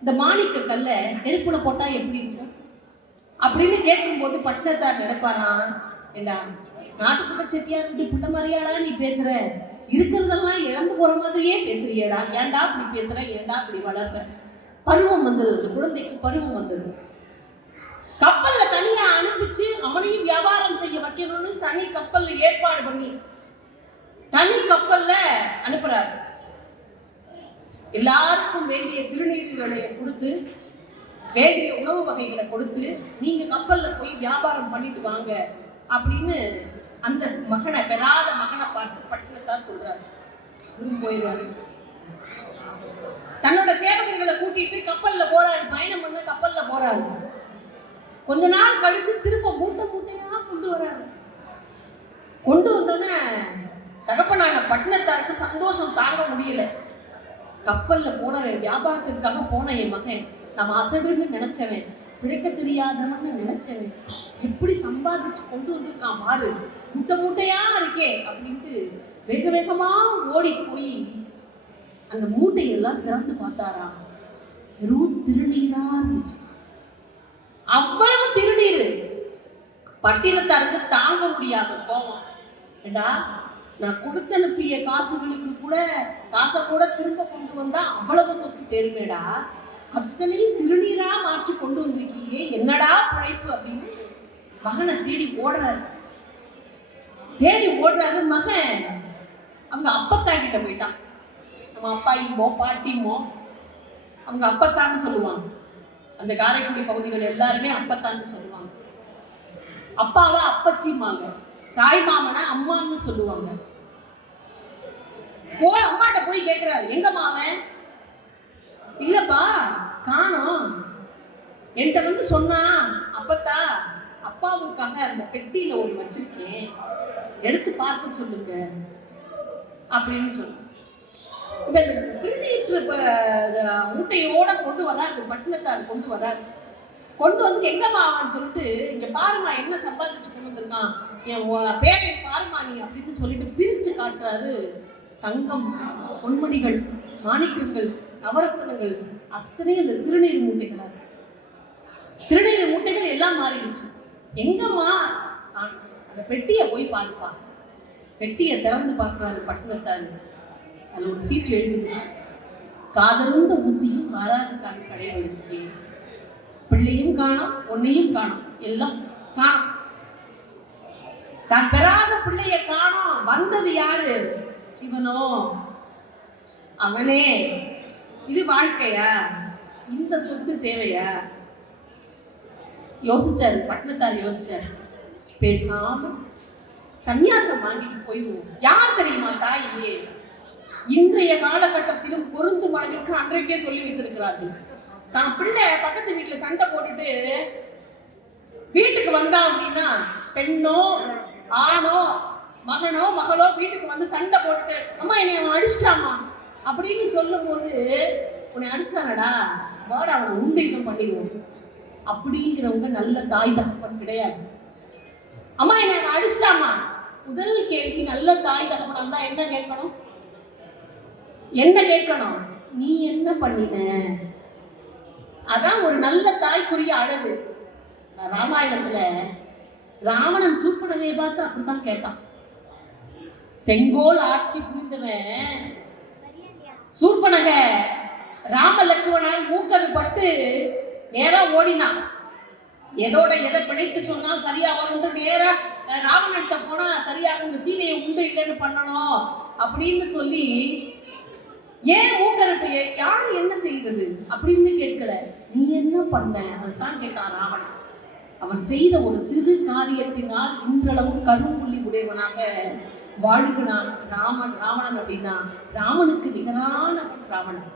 இந்த மாணிக்க கல்ல நெருப்புல போட்டா எப்படி இருக்கும் அப்படின்னு கேட்கும் போது பட்டினத்தார் நினைப்பாராம், ஏண்டா நாட்டுப்புற செட்டியார் புட்ட மாதிரியாடா நீ பேசுற, இருக்கிறதெல்லாம் இழந்து போற மாதிரியே பேசுறியடா, ஏண்டா அப்படி பேசுற, ஏண்டா அப்படி வளர்ற. பருவம் வந்தது, குழந்தைக்கு பருவம் வந்தது. கப்பல்ல தனியா அனுப்பிச்சு அவனையும் வியாபாரம் செய்ய வைக்கணும்னு தனி கப்பல்ல ஏற்பாடு பண்ணி தனி கப்பல்ல அனுப்புறாரு. எல்லாருக்கும் வேண்டிய திருநீர்களை கொடுத்து, வேண்டிய உணவு வகைகளை கொடுத்து, நீங்க கப்பல்ல போய் வியாபாரம் பண்ணிட்டு வாங்க அப்படின்னு அந்த மகனை, பெறாத மகனை பார்த்து பட்டினத்தார் சொல்றாரு. போயிடுவாரு. தன்னோட சேவகர்களை கூட்டிட்டு கப்பல்ல போறாரு. பயணம் பண்ண கப்பல்ல போறாரு. கொஞ்ச நாள் கழிச்சு திரும்ப மூட்டையா கொண்டு வராரு. கொண்டு வந்தோன்னே தகப்பனான பட்டினத்தாருக்கு சந்தோஷம் தாங்க முடியல. கப்பல்ல போன வியாபாரத்திற்காக போன என் மகன், நம்ம அசடுன்னு நினைச்சவன், பிழைக்க தெரியாதவன்னு நினைச்சவன், எப்படி சம்பாதிச்சு கொண்டு வந்திருக்கான் பாரு, மூட்டையா இருக்கே அப்படின்ட்டு வேக வேகமா ஓடி போய் அந்த மூட்டையெல்லாம் திறந்து பார்த்தாரா. வெறும் திருநீரா இருந்துச்சு. அவ்வளவு திருநீர். பட்டினத்தாருக்கு தாங்க முடியாத கோபம். ஏண்டா, நான் கொடுத்து அனுப்பிய காசுகளுக்கு கூட காசை கூட திரும்ப கொண்டு வந்தா அவ்வளவு சொத்து தேர்மேடா, அத்தனையும் திருநீரா மாற்றி கொண்டு வந்திருக்கியே, என்னடா பிழைப்பு அப்படின்னு மகனை தேடி ஓடுறாரு. மகன் அவங்க அப்பத்தா கிட்ட போயிட்டான். நம்ம அப்பாயிமோ பாட்டிமோ அவங்க அப்பத்தான்னு சொல்லுவாங்க. அந்த காரைக்குடி பகுதிகள் எல்லாருமே அப்பத்தான்னு சொல்லுவாங்க. அப்பாவை அப்பச்சிமாங்க, தாய் மாமனை அம்மான்னு சொல்லுவாங்க. அம்மாட்ட போய் கேட்கிறாரு, எங்க மாமன்? இல்லப்பா காணோம், என்கிட்ட வந்து சொன்னா அப்பத்தா அப்பாவுக்காக அந்த பெட்டியில ஒரு வச்சிருக்கேன், எடுத்து பார்க்க சொல்லுங்க அப்படின்னு சொன்ன. இப்ப இந்த திருநீற்று மூட்டையோட கொண்டு வராது, பட்டினத்தார் கொண்டு வராது. கொண்டு வந்து எங்க மாவன்னு சொல்லிட்டு, இங்க பாருமா என்ன சம்பாதிச்சு கொண்டு வந்திருக்கான், என் பேரை பாருமா நீ அப்படின்னு சொல்லிட்டு பிரிச்சு காட்டுறாரு. தங்கம், பொன்மணிகள், மாணிக்கங்கள், நவரத்னங்கள் அத்தனையும் அந்த திருநீர் மூட்டைகளா. திருநீர் மூட்டைகள் எல்லாம் மாறிடுச்சு. எங்கம்மா? அந்த பெட்டியை போய் பார்ப்பா. பெட்டியை திறந்து பார்க்கிறாரு பட்டினத்தாரு. அது ஒரு சீட்டு எழுதிடுச்சு, காதல்ந்த ஊசியும் வராது கடை வச்சு, பிள்ளையும் காணும், பொண்ணையும் காணும், எல்லாம் காணும். தான் பெறாத பிள்ளைய காணும். வந்தது யாரு? சிவனோ? அவனே. இது வாழ்க்கையா? இந்த சொத்து தேவையா? யோசிச்சாரு, பட்டணத்தார் யோசிச்சாரு, பேசாம சன்னியாசம் வாங்கிட்டு போயிடுவோம். யார் தெரியுமா தாயே? இன்றைய காலகட்டத்திலும் பொருந்தும் அளவிற்கு அன்றைக்கே சொல்லி வைத்திருக்கிறார்கள். தான் பிள்ளை பக்கத்து வீட்டுல சண்டை போட்டுட்டு வீட்டுக்கு வந்தா அப்படின்னா, பெண்ணோ ஆணோ மகனோ மகளோ வீட்டுக்கு வந்து சண்டை போட்டுட்டு, அம்மா என்னை அவன் அடிச்சிட்டாமா அப்படின்னு சொல்லும் போது, உன்னை அடிச்சானடா வாட அவனை உண்டைக்கும் பண்ணிடுவோம் அப்படிங்கிறவங்க நல்ல தாய் தகப்பன் கிடையாது. அம்மா என்னை அவன் அடிச்சிட்டாமா, முதல் கேள்வி நல்ல தாய் தகப்பனா இருந்தா என்ன கேட்கணும்? என்ன கேட்கணும்? நீ என்ன பண்ணின? அதான் ஒரு நல்ல தாய்க்குரிய அழகு. ராமாயணத்துல ராவணன் சூர்பனகையை பார்த்து அப்படித்தான் கேட்டான். செங்கோல் ஆட்சி புரிந்தவன் சூர்பனகை ராம லக்குவனாய் மூக்கறுபட்டு நேரா ஓடினான். எதோட எதை பிழைத்து சொன்னால் சரியா வரும், நேரா ராவணன்கிட்ட போனா சரியா உங்க சீதையை உண்டு இல்லைன்னு பண்ணணும் அப்படின்னு சொல்லி, ஏன் மூக்கறுப்பு யாரு என்ன செய்தது அப்படின்னு கேட்கல, நீ என்ன பண்ண அதுதான் கேட்டான் ராவணன். அவன் செய்த ஒரு சிறு காரியத்தினால் இன்றளவும் கரும்புள்ளி உடையவனாக வாழ்கிறான் ராவணன். அப்படின்னா ராமனுக்கு நிகரான ராவணன்.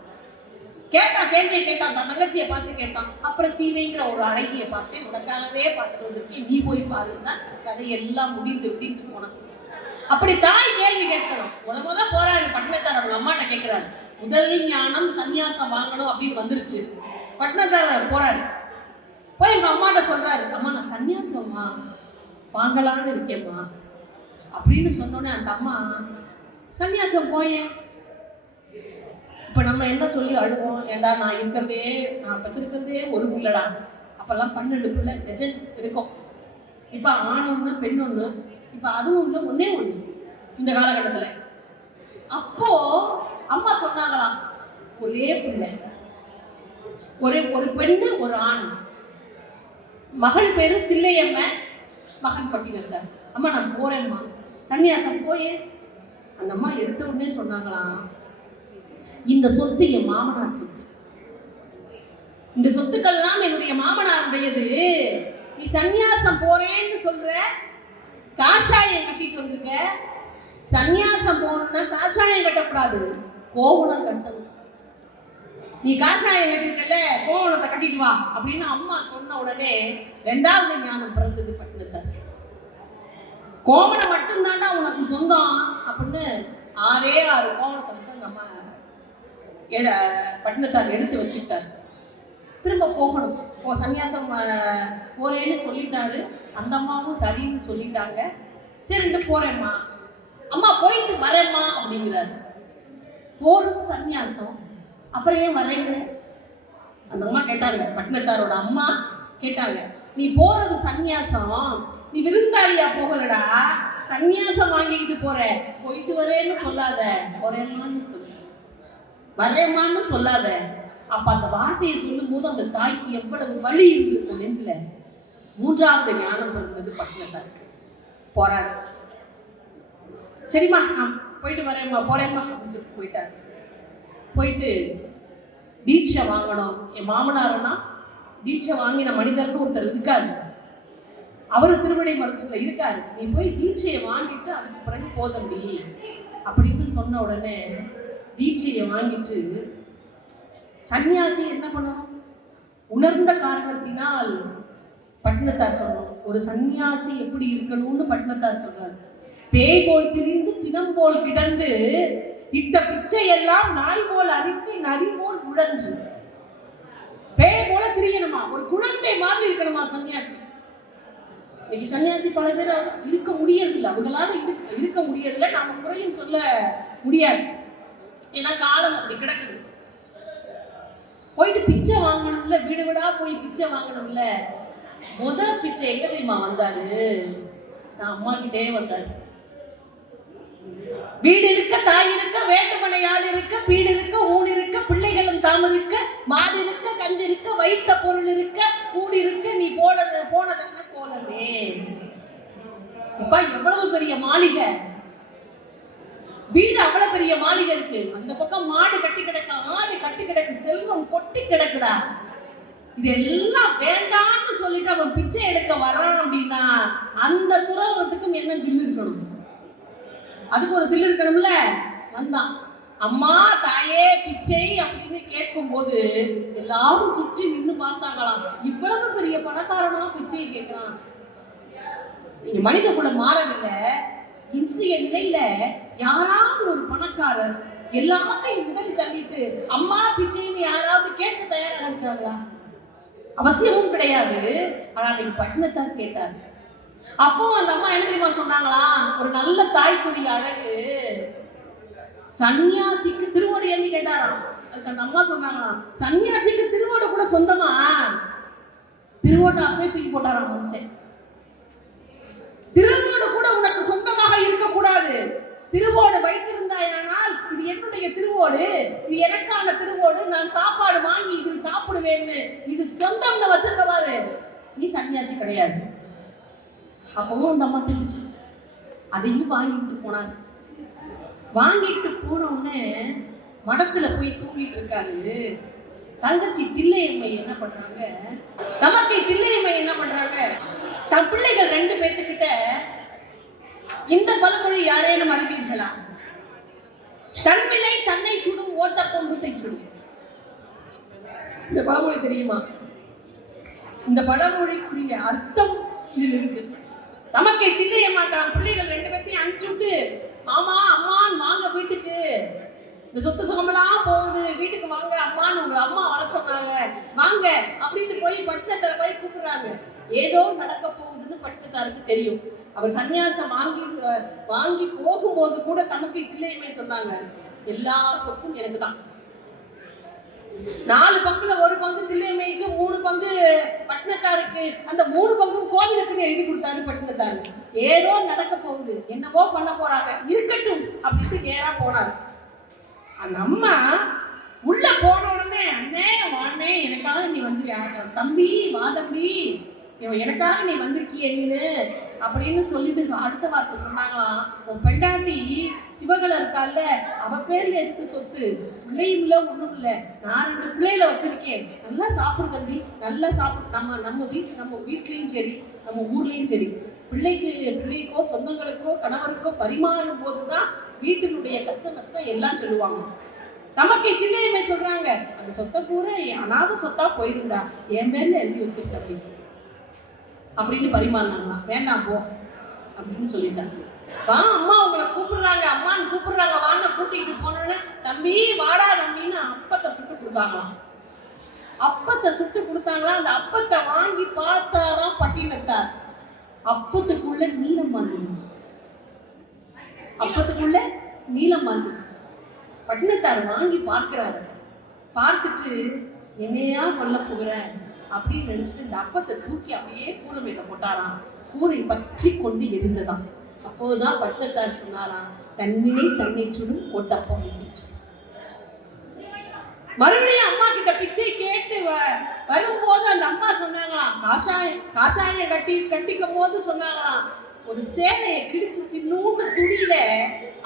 கேட்டான், கேள்வியை கேட்டான், தன் தங்கச்சியை பார்த்து கேட்டான். அப்புறம் சீதைங்கிற ஒரு அழகியை பார்த்தேன், உனக்காகவே பார்த்துட்டு வந்திருக்கேன், நீ போய் பாருன்னா கதையெல்லாம் முடிந்து போனான். அப்படி தாய் கேள்வி கேட்கணும். முத போறாரு பட்டணத்தார், அவங்க அம்மாட்ட கேட்கிறாரு. முதல் ஞானம் சன்னியாசம் வாங்கணும் அப்படின்னு வந்துருச்சு. பட்டணத்தார் போறாரு, போய் எங்க அம்மாட்ட சொல்றாரு, அம்மா நான் சன்னியாசம்மா வாங்கலான்னு இருக்கேம்மா அப்படின்னு சொன்னோன்னே அந்த அம்மா, சன்னியாசம் போயேன். இப்ப நம்ம என்ன சொல்லி அழுவோம்? ஏண்டா நான் பத்திருக்கிறதே ஒரு பிள்ளைடா, அப்பெல்லாம் 12 பிள்ளை டஜன் இருக்கும். இப்ப ஆண் ஒண்ணு பெண் ஒண்ணு, இப்ப அதுவும் இல்லை, ஒன்னே ஒண்ணு இந்த காலகட்டத்துல. அப்போ அம்மா சொன்னாங்களாம், ஒரே பிள்ளை, ஒரு பெண்ணு ஒரு ஆண். மகள் பேரு தில்லையம்ம, மகன் பட்டினத்தார். அம்மா நான் போறேன்மா சன்னியாசம் போயே. அந்த அம்மா எடுத்த உடனே சொன்னாங்களாம், இந்த சொத்து என் மாமனார் சொத்து, இந்த சொத்துக்கள்லாம் என்னுடைய மாமனாருடையது. நீ சன்னியாசம் போறேன்னு சொல்ற, காஷாயம் கட்டிட்டு வந்திருக்க. சன்னியாசம் போகணும்னா காஷாயம் கட்டக்கூடாது, கோவணம் கட்டணும். நீ காஷாயம் கட்டிருக்கல, கோவணத்தை கட்டிட்டு வா அப்படின்னு அம்மா சொன்ன உடனே 2வது ஞானம் பிறந்தது பட்டணத்தார். கோவணம் மட்டும்தாண்டா உனக்கு சொந்தம் அப்படின்னு 6 கோவணத்தை மட்டும் நம்ம பட்டணத்தார் எடுத்து வச்சுட்டார். திரும்ப போகணும், சன்னியாசம் போறேன்னு சொல்லிட்டாரு. அந்த அம்மாவும் சரின்னு சொல்லிட்டாங்க. சரின்னு போறேம்மா, அம்மா போயிட்டு வரேம்மா அப்படிங்கிறாரு. போறது சன்னியாசம், அப்புறம் ஏன் வரேங்க? அந்த அம்மா கேட்டாங்க, பட்டணத்தாரோட அம்மா கேட்டாங்க, நீ போறது சன்னியாசம், நீ விருந்தாளியா போகலடா, சன்னியாசம் வாங்கிக்கிட்டு போற, போயிட்டு வரேன்னு சொல்லாத, போறேம்மான்னு சொல்லு, வரேம்மான்னு சொல்லாத. அப்ப அந்த வார்த்தையை சொல்லும் போது அந்த தாய்க்கு எவ்வளவு வலி இருந்திருக்கும் நெஞ்சில. 3வது ஞானம் பிறந்தது பட்டணத்தாருக்கு. போறாரு, சரிம்மா நான் போயிட்டு வரேம்மா, போறேம்மா அப்படின்னு சொல்லிட்டு போயிட்டாரு. போயிட்டு தீட்சை வாங்கணும். என் மாமனாருன்னா தீட்சை வாங்கின மனிதருக்கு ஒருத்தர் இருக்காரு, அவரு திருவிடை மருத்துவத்துல இருக்காரு, நீ போய் தீட்சையை வாங்கிட்டு அதுக்கு பிறகு போதம்பி அப்படின்னு சொன்ன உடனே தீட்சையை வாங்கிட்டு சன்னியாசி என்ன பண்ணணும்? உணர்ந்த காரணத்தினால் பட்டணத்தார் சொல்லணும், ஒரு சன்னியாசி எப்படி இருக்கணும்னு பட்டணத்தார் சொல்றாரு. பேய் போல் திரிந்து பிணம் போல் கிடந்து இட்ட பிச்சை எல்லாம் நாய் போல் அரித்து நரி போல் உடன்று. பேய் போல திரியணுமா, ஒரு குழந்தை மாதிரி இருக்கணுமா சன்னியாசி. இன்னைக்கு சன்னியாசி பல பேர் இருக்க முடியறதில்லை, அவங்களால இருக்க முடியறதில்லை. நாம குறையும் சொல்ல முடியாது, ஏன்னா காலம் அப்படி கிடக்குது. போயிட்டு பிச்சை வாங்கணும்ல, வீடு வீடா போய் பிச்சை வாங்கணும்ல. முதல் பிச்சை எங்க தெரியுமா வந்தாரு? நான் அம்மா கிட்டே வந்தாரு. வீடு இருக்க, தாய் இருக்க, வேட்டுமனை ஆள் இருக்க, வீடு இருக்க, ஊடு இருக்க, பிள்ளைகளும் தாம் இருக்க, மாடு இருக்க, கஞ்சு இருக்க, வைத்த பொருள் இருக்க, கூடு இருக்க, நீ போனதென்ன கோலமே. இப்ப எவ்வளவு பெரிய மாளிகை, வீடு அவ்வளவு பெரிய மாளிகை இருக்கு. அந்த பக்கம் மாடு கட்டி கிடக்க, ஆடு கட்டி கிடக்கு, செல்வம் கொட்டி கிடக்குடா. இதெல்லாம் வேண்டாம்னு சொல்லிட்டு அவன் பிச்சை எடுக்க வர்றான் அப்படின்னா அந்த துறவரத்துக்கும் என்ன தில் இருக்கணும்? அதுக்கு ஒரு தில் இருக்கணும்ல. வந்தான், அம்மா தாயே பிச்சை அப்படின்னு கேட்கும் போது எல்லாரும் சுற்றி நின்று பார்த்தாங்களாம். இவ்வளவு பெரிய பணக்காரனா பிச்சை கேட்கிறான். நீங்க மனித குலம் மாறவில்லை. இன்றைய நிலையில யாராவது ஒரு பணக்காரர் எல்லாத்தையும் முதலில் தள்ளிட்டு அம்மா பிச்சைன்னு யாராவது கேட்க தயாரா இருக்காங்களா? அவசியமும் கிடையாது. ஆனா நீங்க பட்டினத்தார் கேட்டார். அப்போ அந்த அம்மா என்ன தெரியுமா சொன்னாங்களா? ஒரு நல்ல தாய்க்குடி அழகு சன்னியாசிக்கு திருவோடு ஏன்னு கேட்டாராம். அதுக்கு அந்த அம்மா சொன்னாங்களாம், சன்னியாசிக்கு திருவோடு கூட சொந்தமா? திருவோட்டை அப்பவே தூக்கி போட்டாராம் மனுஷன். திருவோடு கூட உனக்கு சொந்தமாக இருக்கக்கூடாது. திருவோடு வைத்திருந்தாயானால் இது என்னுடைய திருவோடு, இது எனக்கான திருவோடு, நான் சாப்பாடு வாங்கி இதில் சாப்பிடுவேன்னு இது சொந்தம்னு வச்சிருக்க பாரு, நீ சன்னியாசி கிடையாது. அப்பவும் அந்த அம்மா தெரிஞ்சு அதையும் வாங்கிட்டு போனாங்க. வாங்கிட்டு போன உடனே மடத்துல போய் தூங்கிட்டு இருக்காரு. தங்கச்சி தில்லையம்மை என்ன பண்றாங்க, தமக்கை தில்லையம்மை என்ன பண்றாங்க, தன் பிள்ளைகள் 2 பேர்த்துக்கிட்ட இந்த பழமொழி யாரேனும் அறிவீர்களா? தன்வினை தன்னை சுடும், ஓட்டப்பம் வீட்டை சுடும். இந்த பழமொழி தெரியுமா? இந்த பழமொழிக்குரிய அர்த்தம் இதில் இருக்கு. தமக்கை தில்லையம்மா தான் பிள்ளைகள் 2 பேர்த்தையும் அனுப்பிச்சுட்டு, மாமா அம்மான்னு வாங்க வீட்டுக்கு, இந்த சொத்து சுகமெல்லாம் போகுது, வீட்டுக்கு வாங்க அம்மான்னு உங்க அம்மா வர சொன்னாங்க, வாங்க அப்படின்னு போய் பட்டினத்தார போய் கூப்பிடுறாங்க. ஏதோ நடக்க போகுதுன்னு பட்டினத்தாருக்கு தெரியும். அவர் சன்னியாசம் வாங்கி போகும்போது கூட தமக்கை தில்லையம்மை சொன்னாங்க, எல்லா சொத்தும் எனக்கு தான். 4 பங்குல 1 பங்கு தில்லையம்மைக்கு, 3 பங்கு பட்டினத்தாருக்கு, அந்த 3 பங்கும் கோவிலுக்கு எழுதி கொடுத்தாரு பட்டினத்தாரு. ஏதோ நடக்க போகுது, என்னவோ பண்ண போறாங்க, இருக்கட்டும் அப்படின்ட்டு நேரா போனாரு. அந்த அம்மா உள்ள போன உடனே, அண்ணே வாண்ணே எனக்காக நீ வந்து, தம்பி வா தம்பி எனக்காக நீ வந்திருக்கிய நீனு அப்படின்னு சொல்லிட்டு அடுத்த வார்த்தை சொன்னாங்களாம், உன் பெண்டாட்டி சிவகலை இருக்கால, அவ பேர்ல எதுக்கு சொத்து? பிள்ளையும் இல்ல ஒண்ணும் இல்ல, நான் 2 பிள்ளைகளை வச்சிருக்கேன், நல்லா சாப்பிடு தம்பி, நல்லா சாப்பிடு. நம்ம வீட்லயும் சரி நம்ம ஊர்லயும் சரி பிள்ளைக்கோ சொந்தங்களுக்கோ கணவருக்கோ பரிமாறும் போதுதான் வீட்டினுடைய கஷ்ட நஷ்டம் எல்லாம் சொல்லுவாங்க. தமக்கை தில்லையம்மை சொல்றாங்க, அந்த சொத்தை பூரா அனாத சொத்தா போயிருந்தா என் பேர்ல எழுதி வச்சிருக்க அப்படின்னு பரிமாறினாங்களாம். வேண்டாம் போ அப்படின்னு சொல்லிட்டாங்க. வா அம்மா உங்களை கூப்பிடுறாங்க, அம்மான்னு கூப்பிடுறாங்க, வான்னு கூட்டிட்டு போனோன்னு, தம்பி வாடா தம்பின்னு அப்பத்தை சுட்டு கொடுத்தாங்களாம். அப்பத்தை சுட்டு கொடுத்தாங்களா. அந்த அப்பத்தை வாங்கி பார்த்தாராம் பட்டினத்தார். அப்பத்துக்குள்ள நீளம் வந்துருச்சு. அப்பத்துக்குள்ள நீளம் வந்துருச்சு. பட்டினத்தார் வாங்கி பார்க்கிறாரு. பார்த்துட்டு என்னையா கொல்ல போகிற அப்படின்னு நினைச்சிட்டு இந்த அப்பத்தை தூக்கி அப்படியே கூரை மேல போட்டாராம். கூரை பற்றி கொண்டு எரிந்ததாம். அப்போதுதான் பட்டினத்தார் சொன்னாராம், தன்னினை தன்னை சுடும் ஓட்டப்பம். மறுபடியும் அம்மா கிட்ட பிச்சை கேட்டு வரும்போது அந்த அம்மா சொன்னாங்களாம், காஷாயம் கட்டிக்கும் போது சொன்னாங்களாம், ஒரு சேலையை கிழிச்சு சின்னூண்டு துணியில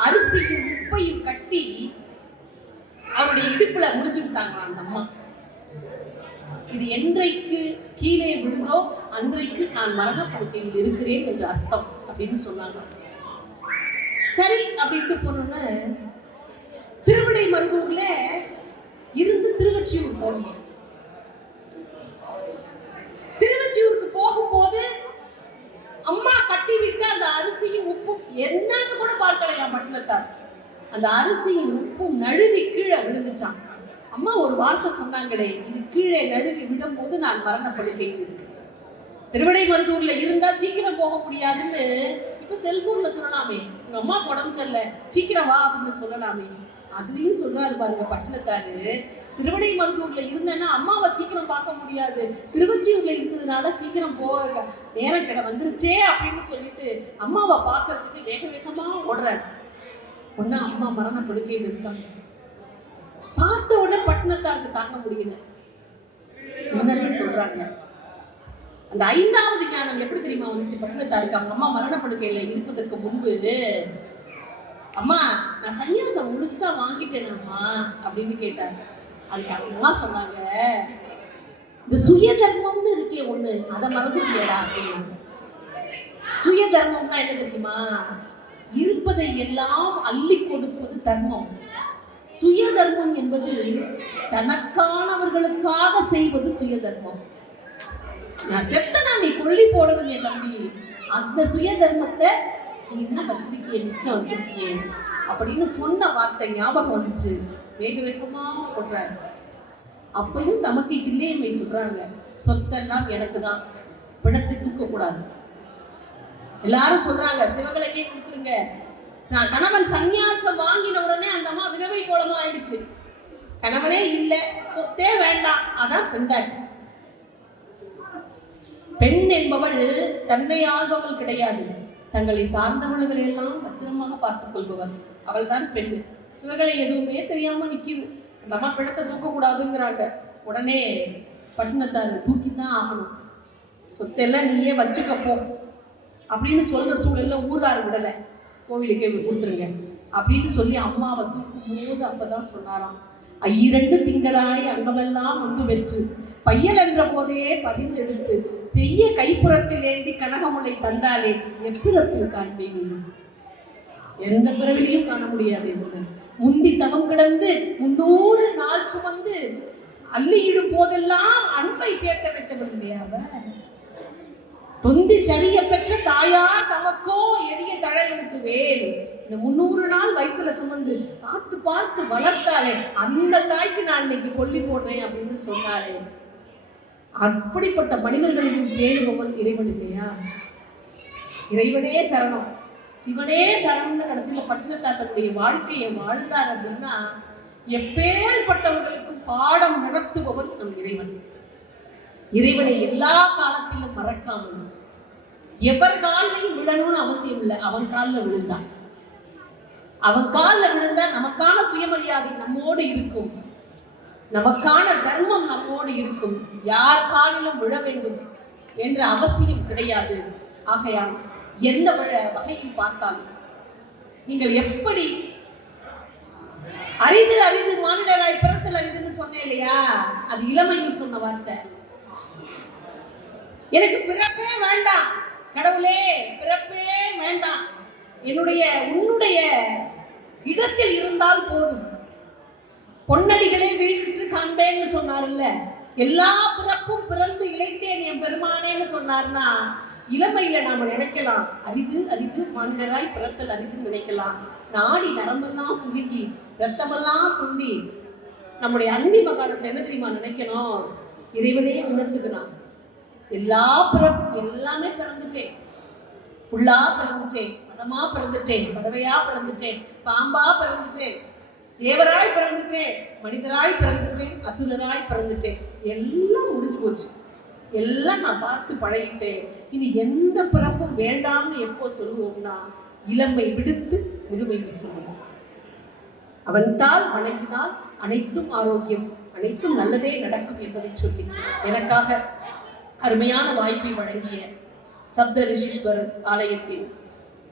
அரிசியும் உப்பையும் கட்டி அவருடைய இடுப்புல முடிஞ்சு விட்டாங்களாம் அந்த அம்மா. இது என்றைக்கு கீழே விழுந்தோ அன்றைக்கு நான் மரணப்படுக்கையில் இருக்கிறேன் என்று அர்த்தம் அப்படின்னு சொன்னாங்க. சரி அப்படின்ட்டு போனோம்னா திருவிடை மருதூர்ல இருந்து திருவொற்றியூர் போனோம். திருவொற்றியூருக்கு போகும்போது அம்மா கட்டி விட்டு அந்த அரிசியும் உப்பும் என்னன்னு கூட பார்க்கலையா பட்டினத்தார். அந்த அரிசியும் உப்பும் நழுவி கீழே விழுந்துச்சான். அம்மா ஒரு வார்த்தை சொன்னாங்களே, இது கீழே நழுவி விடும் போது நான் மரணப்படுக்கையில் இருக்கு. திருவிடை மருதூர்ல இருந்தா சீக்கிரம் போக முடியாதுன்னு இப்ப செல்போன்ல சொல்லலாமே, உங்க அம்மா உடம்பு சரியில்லை சீக்கிரம் வா அப்படின்னு சொல்லலாமே. அதுலயும் சொல்றாரு பாருங்க பட்டினத்தாரு, திருவிடை மருதூர்ல இருந்தேன்னா அம்மாவை சீக்கிரம் பார்க்க முடியாது, திருவொற்றியூர்ல இருந்ததுனால சீக்கிரம் போக நேரம் கிட்ட வந்துருச்சே அப்படின்னு சொல்லிட்டு அம்மாவை பார்க்கறதுக்கு வேக வேகமா ஓடுறாரு. ஒன்னா அம்மா மரணப்படுக்கையில் இருக்காங்க. பார்த்த உடனே பட்டினத்தாருக்கு தாங்க முடியல. முதலே சொல்றாங்க, அந்த 5வது ஞானம் எப்படி தெரியுமா வந்துச்சு பட்டினத்தாருக்கு? அவங்க அம்மா மரணப்படுக்கையில இருப்பதற்கு முன்பு, அம்மா நான் சன்னியாசம் முழுசா வாங்கிட்டேனம்மா அப்படின்னு கேட்டாங்க. அதுக்கு அவங்க அம்மா சொன்னாங்க, இந்த சுய தர்மம்னு இருக்கே ஒண்ணு, அதை மறந்துட்டியடா அப்படின்னு. சுய தர்மம்னா என்ன தெரியுமா? இருப்பதை எல்லாம் அள்ளி கொடுப்பது தர்மம். சுய தர்மம் என்பது தனக்கானவர்களுக்காக செய்வது சுய தர்மம். நான் செத்தனா நீ கொல்லி போடணும் என் தம்பி, அந்த சுய தர்மத்தை நீ என்ன வச்சிருக்கிய, மிச்சம் வச்சிருக்கிய அப்படின்னு சொன்ன வார்த்தை ஞாபகம் வந்துச்சு. வேக வேகமா சொல்றாரு. அப்பயும் நமக்கு இல்லையுமே சொல்றாங்க, சொத்தெல்லாம் எனக்கு தான், பிணத்தை தூக்க கூடாது. எல்லாரும் சொல்றாங்க சிவகலைக்கே கொடுத்துருங்க. கணவன் சந்நியாசம் வாங்கின உடனே அந்த அம்மா விதவை கோலமா ஆயிடுச்சு. கணவனே இல்லை, சொத்தே வேண்டாம், அதான் பெண்டாட்டி. பெண் என்பவள் தன்னை ஆள்பவள் கிடையாது, தங்களை சார்ந்தவள்களை எல்லாம் பத்திரமாக பார்த்துக் கொள்பவள். அவள் தான் பெண். சிவகளை எதுவுமே தெரியாம நிக்குது. அந்த அம்மா பிணத்தை தூக்க கூடாதுங்கிறாங்க. உடனே பட்டினத்தாரு தூக்கித்தான் ஆகணும், சொத்தெல்லாம் நீயே வச்சுக்கப்போ அப்படின்னு சொல்ற சூழல்ல ஊரார் விடலை, கோவிலுக்கே கொடுத்துருங்க அப்படின்னு சொல்லி அம்மாவை தூக்கும் போது அப்பதான் சொன்னாராம், 2 திங்களாய் அங்கமெல்லாம் வந்து வெற்று பையல் என்ற போதே பதிந்தெடுத்து செய்ய கைப்புறத்தில் ஏந்தி கனகமுலை தந்தாலே எப்பிறப்பில் காண்பேன், எந்த பிறவிலையும் காண முடியாது. முந்தி தவம் கிடந்து 300 நாள் சுமந்து அள்ளியிடும் போதெல்லாம் அன்பை சேர்க்க வைத்தவள் இல்லையா? தொந்தி சரிய பெற்ற தாயார் தமக்கோ எரிய தழையுக்கு வேறு. இந்த 300 நாள் வயிற்றுல சுமந்து பார்த்து பார்த்து வளர்த்தாரே, அந்த தாய்க்கு நான் இன்னைக்கு கொல்லி போடுறேன் அப்படின்னு சொன்னாரே. அப்படிப்பட்ட மனிதர்களுக்கு தேடுபவன் இறைவன் இல்லையா? இறைவனே சரணம், சிவனே சரணம்னு கடைசியில பட்டினத்தாத்தனுடைய வாழ்க்கையை வாழ்ந்தார் அப்படின்னா, எப்பேற்பட்டவர்களுக்கும் பாடம் நடத்துபவன் நம் இறைவன். இறைவனை எல்லா காலத்திலும் மறக்காமல், எவர் காலிலையும் விழணும்னு அவசியம் இல்லை, அவன் காலில் விழுந்தான். அவன் காலில் விழுந்தா நமக்கான சுயமரியாதை நம்மோடு இருக்கும், நமக்கான தர்மம் நம்மோடு இருக்கும். யார் காலிலும் விழ வேண்டும் என்ற அவசியம் கிடையாது. ஆகையால் எந்த வகையில் பார்த்தாலும் நீங்கள் எப்படி அரிது அரிது மானிடராய் பிறத்தல் அரிதுன்னு சொன்னேன் இல்லையா? அது இளமையில் சொன்ன வார்த்தை. எனக்கு பிறப்பே வேண்டாம் கடவுளே, பிறப்பே வேண்டாம், உன்னுடைய இடத்தில் இருந்தால் போதும். பொன்னடிகளே வீழ்விட்டு காண்பேன்னு சொன்னார்ல, எல்லா பிறப்பும் பிறந்து இழைத்தேன் என் பெருமானேன்னு சொன்னார்னா, இளமையில நாம நினைக்கலாம் அரிது அரிது மானிடராய் பிறத்தல் அரிதுன்னு நினைக்கலாம். நாடி நரம்பெல்லாம் சுருங்கி ரத்தமெல்லாம் சுண்டி நம்முடைய அந்திம காலத்துல என்ன தெரியுமா நினைக்கணும்? இறைவனே உணர்ந்துக்கலாம். எல்லா பிறப்பும் எல்லாமே பிறந்துட்டேன், புல்லா பிறந்துட்டேன், மதமா பிறந்துட்டேன், பதவையா பிறந்துட்டேன், பாம்பா பிறந்துட்டேன், தேவராய் பிறந்துட்டேன், மனிதராய் பிறந்துட்டேன், அசுரராய் பிறந்துட்டேன், எல்லாம் முடிஞ்சு போச்சு. எல்லாம் நான் பார்த்து பழகிட்டேன். இனி எந்த பிறப்பும் வேண்டாம்னு எப்போ சொல்லுவோம்னா, இளமை விடுத்து முதுமை சொல்லுவோம். அவன்தால் வணங்கினால் அனைத்தும் ஆரோக்கியம், அனைத்தும் நல்லதே நடக்கும் என்பதை சொல்லி எனக்காக அருமையான வாய்ப்பை வழங்கிய சப்த ரிஷீஸ்வரர் ஆலயத்தின்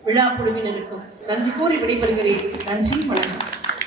விழா குழுவினருக்கும் நன்றி கூறி விடைபெறுகிறேன். நன்றி, வணக்கம்.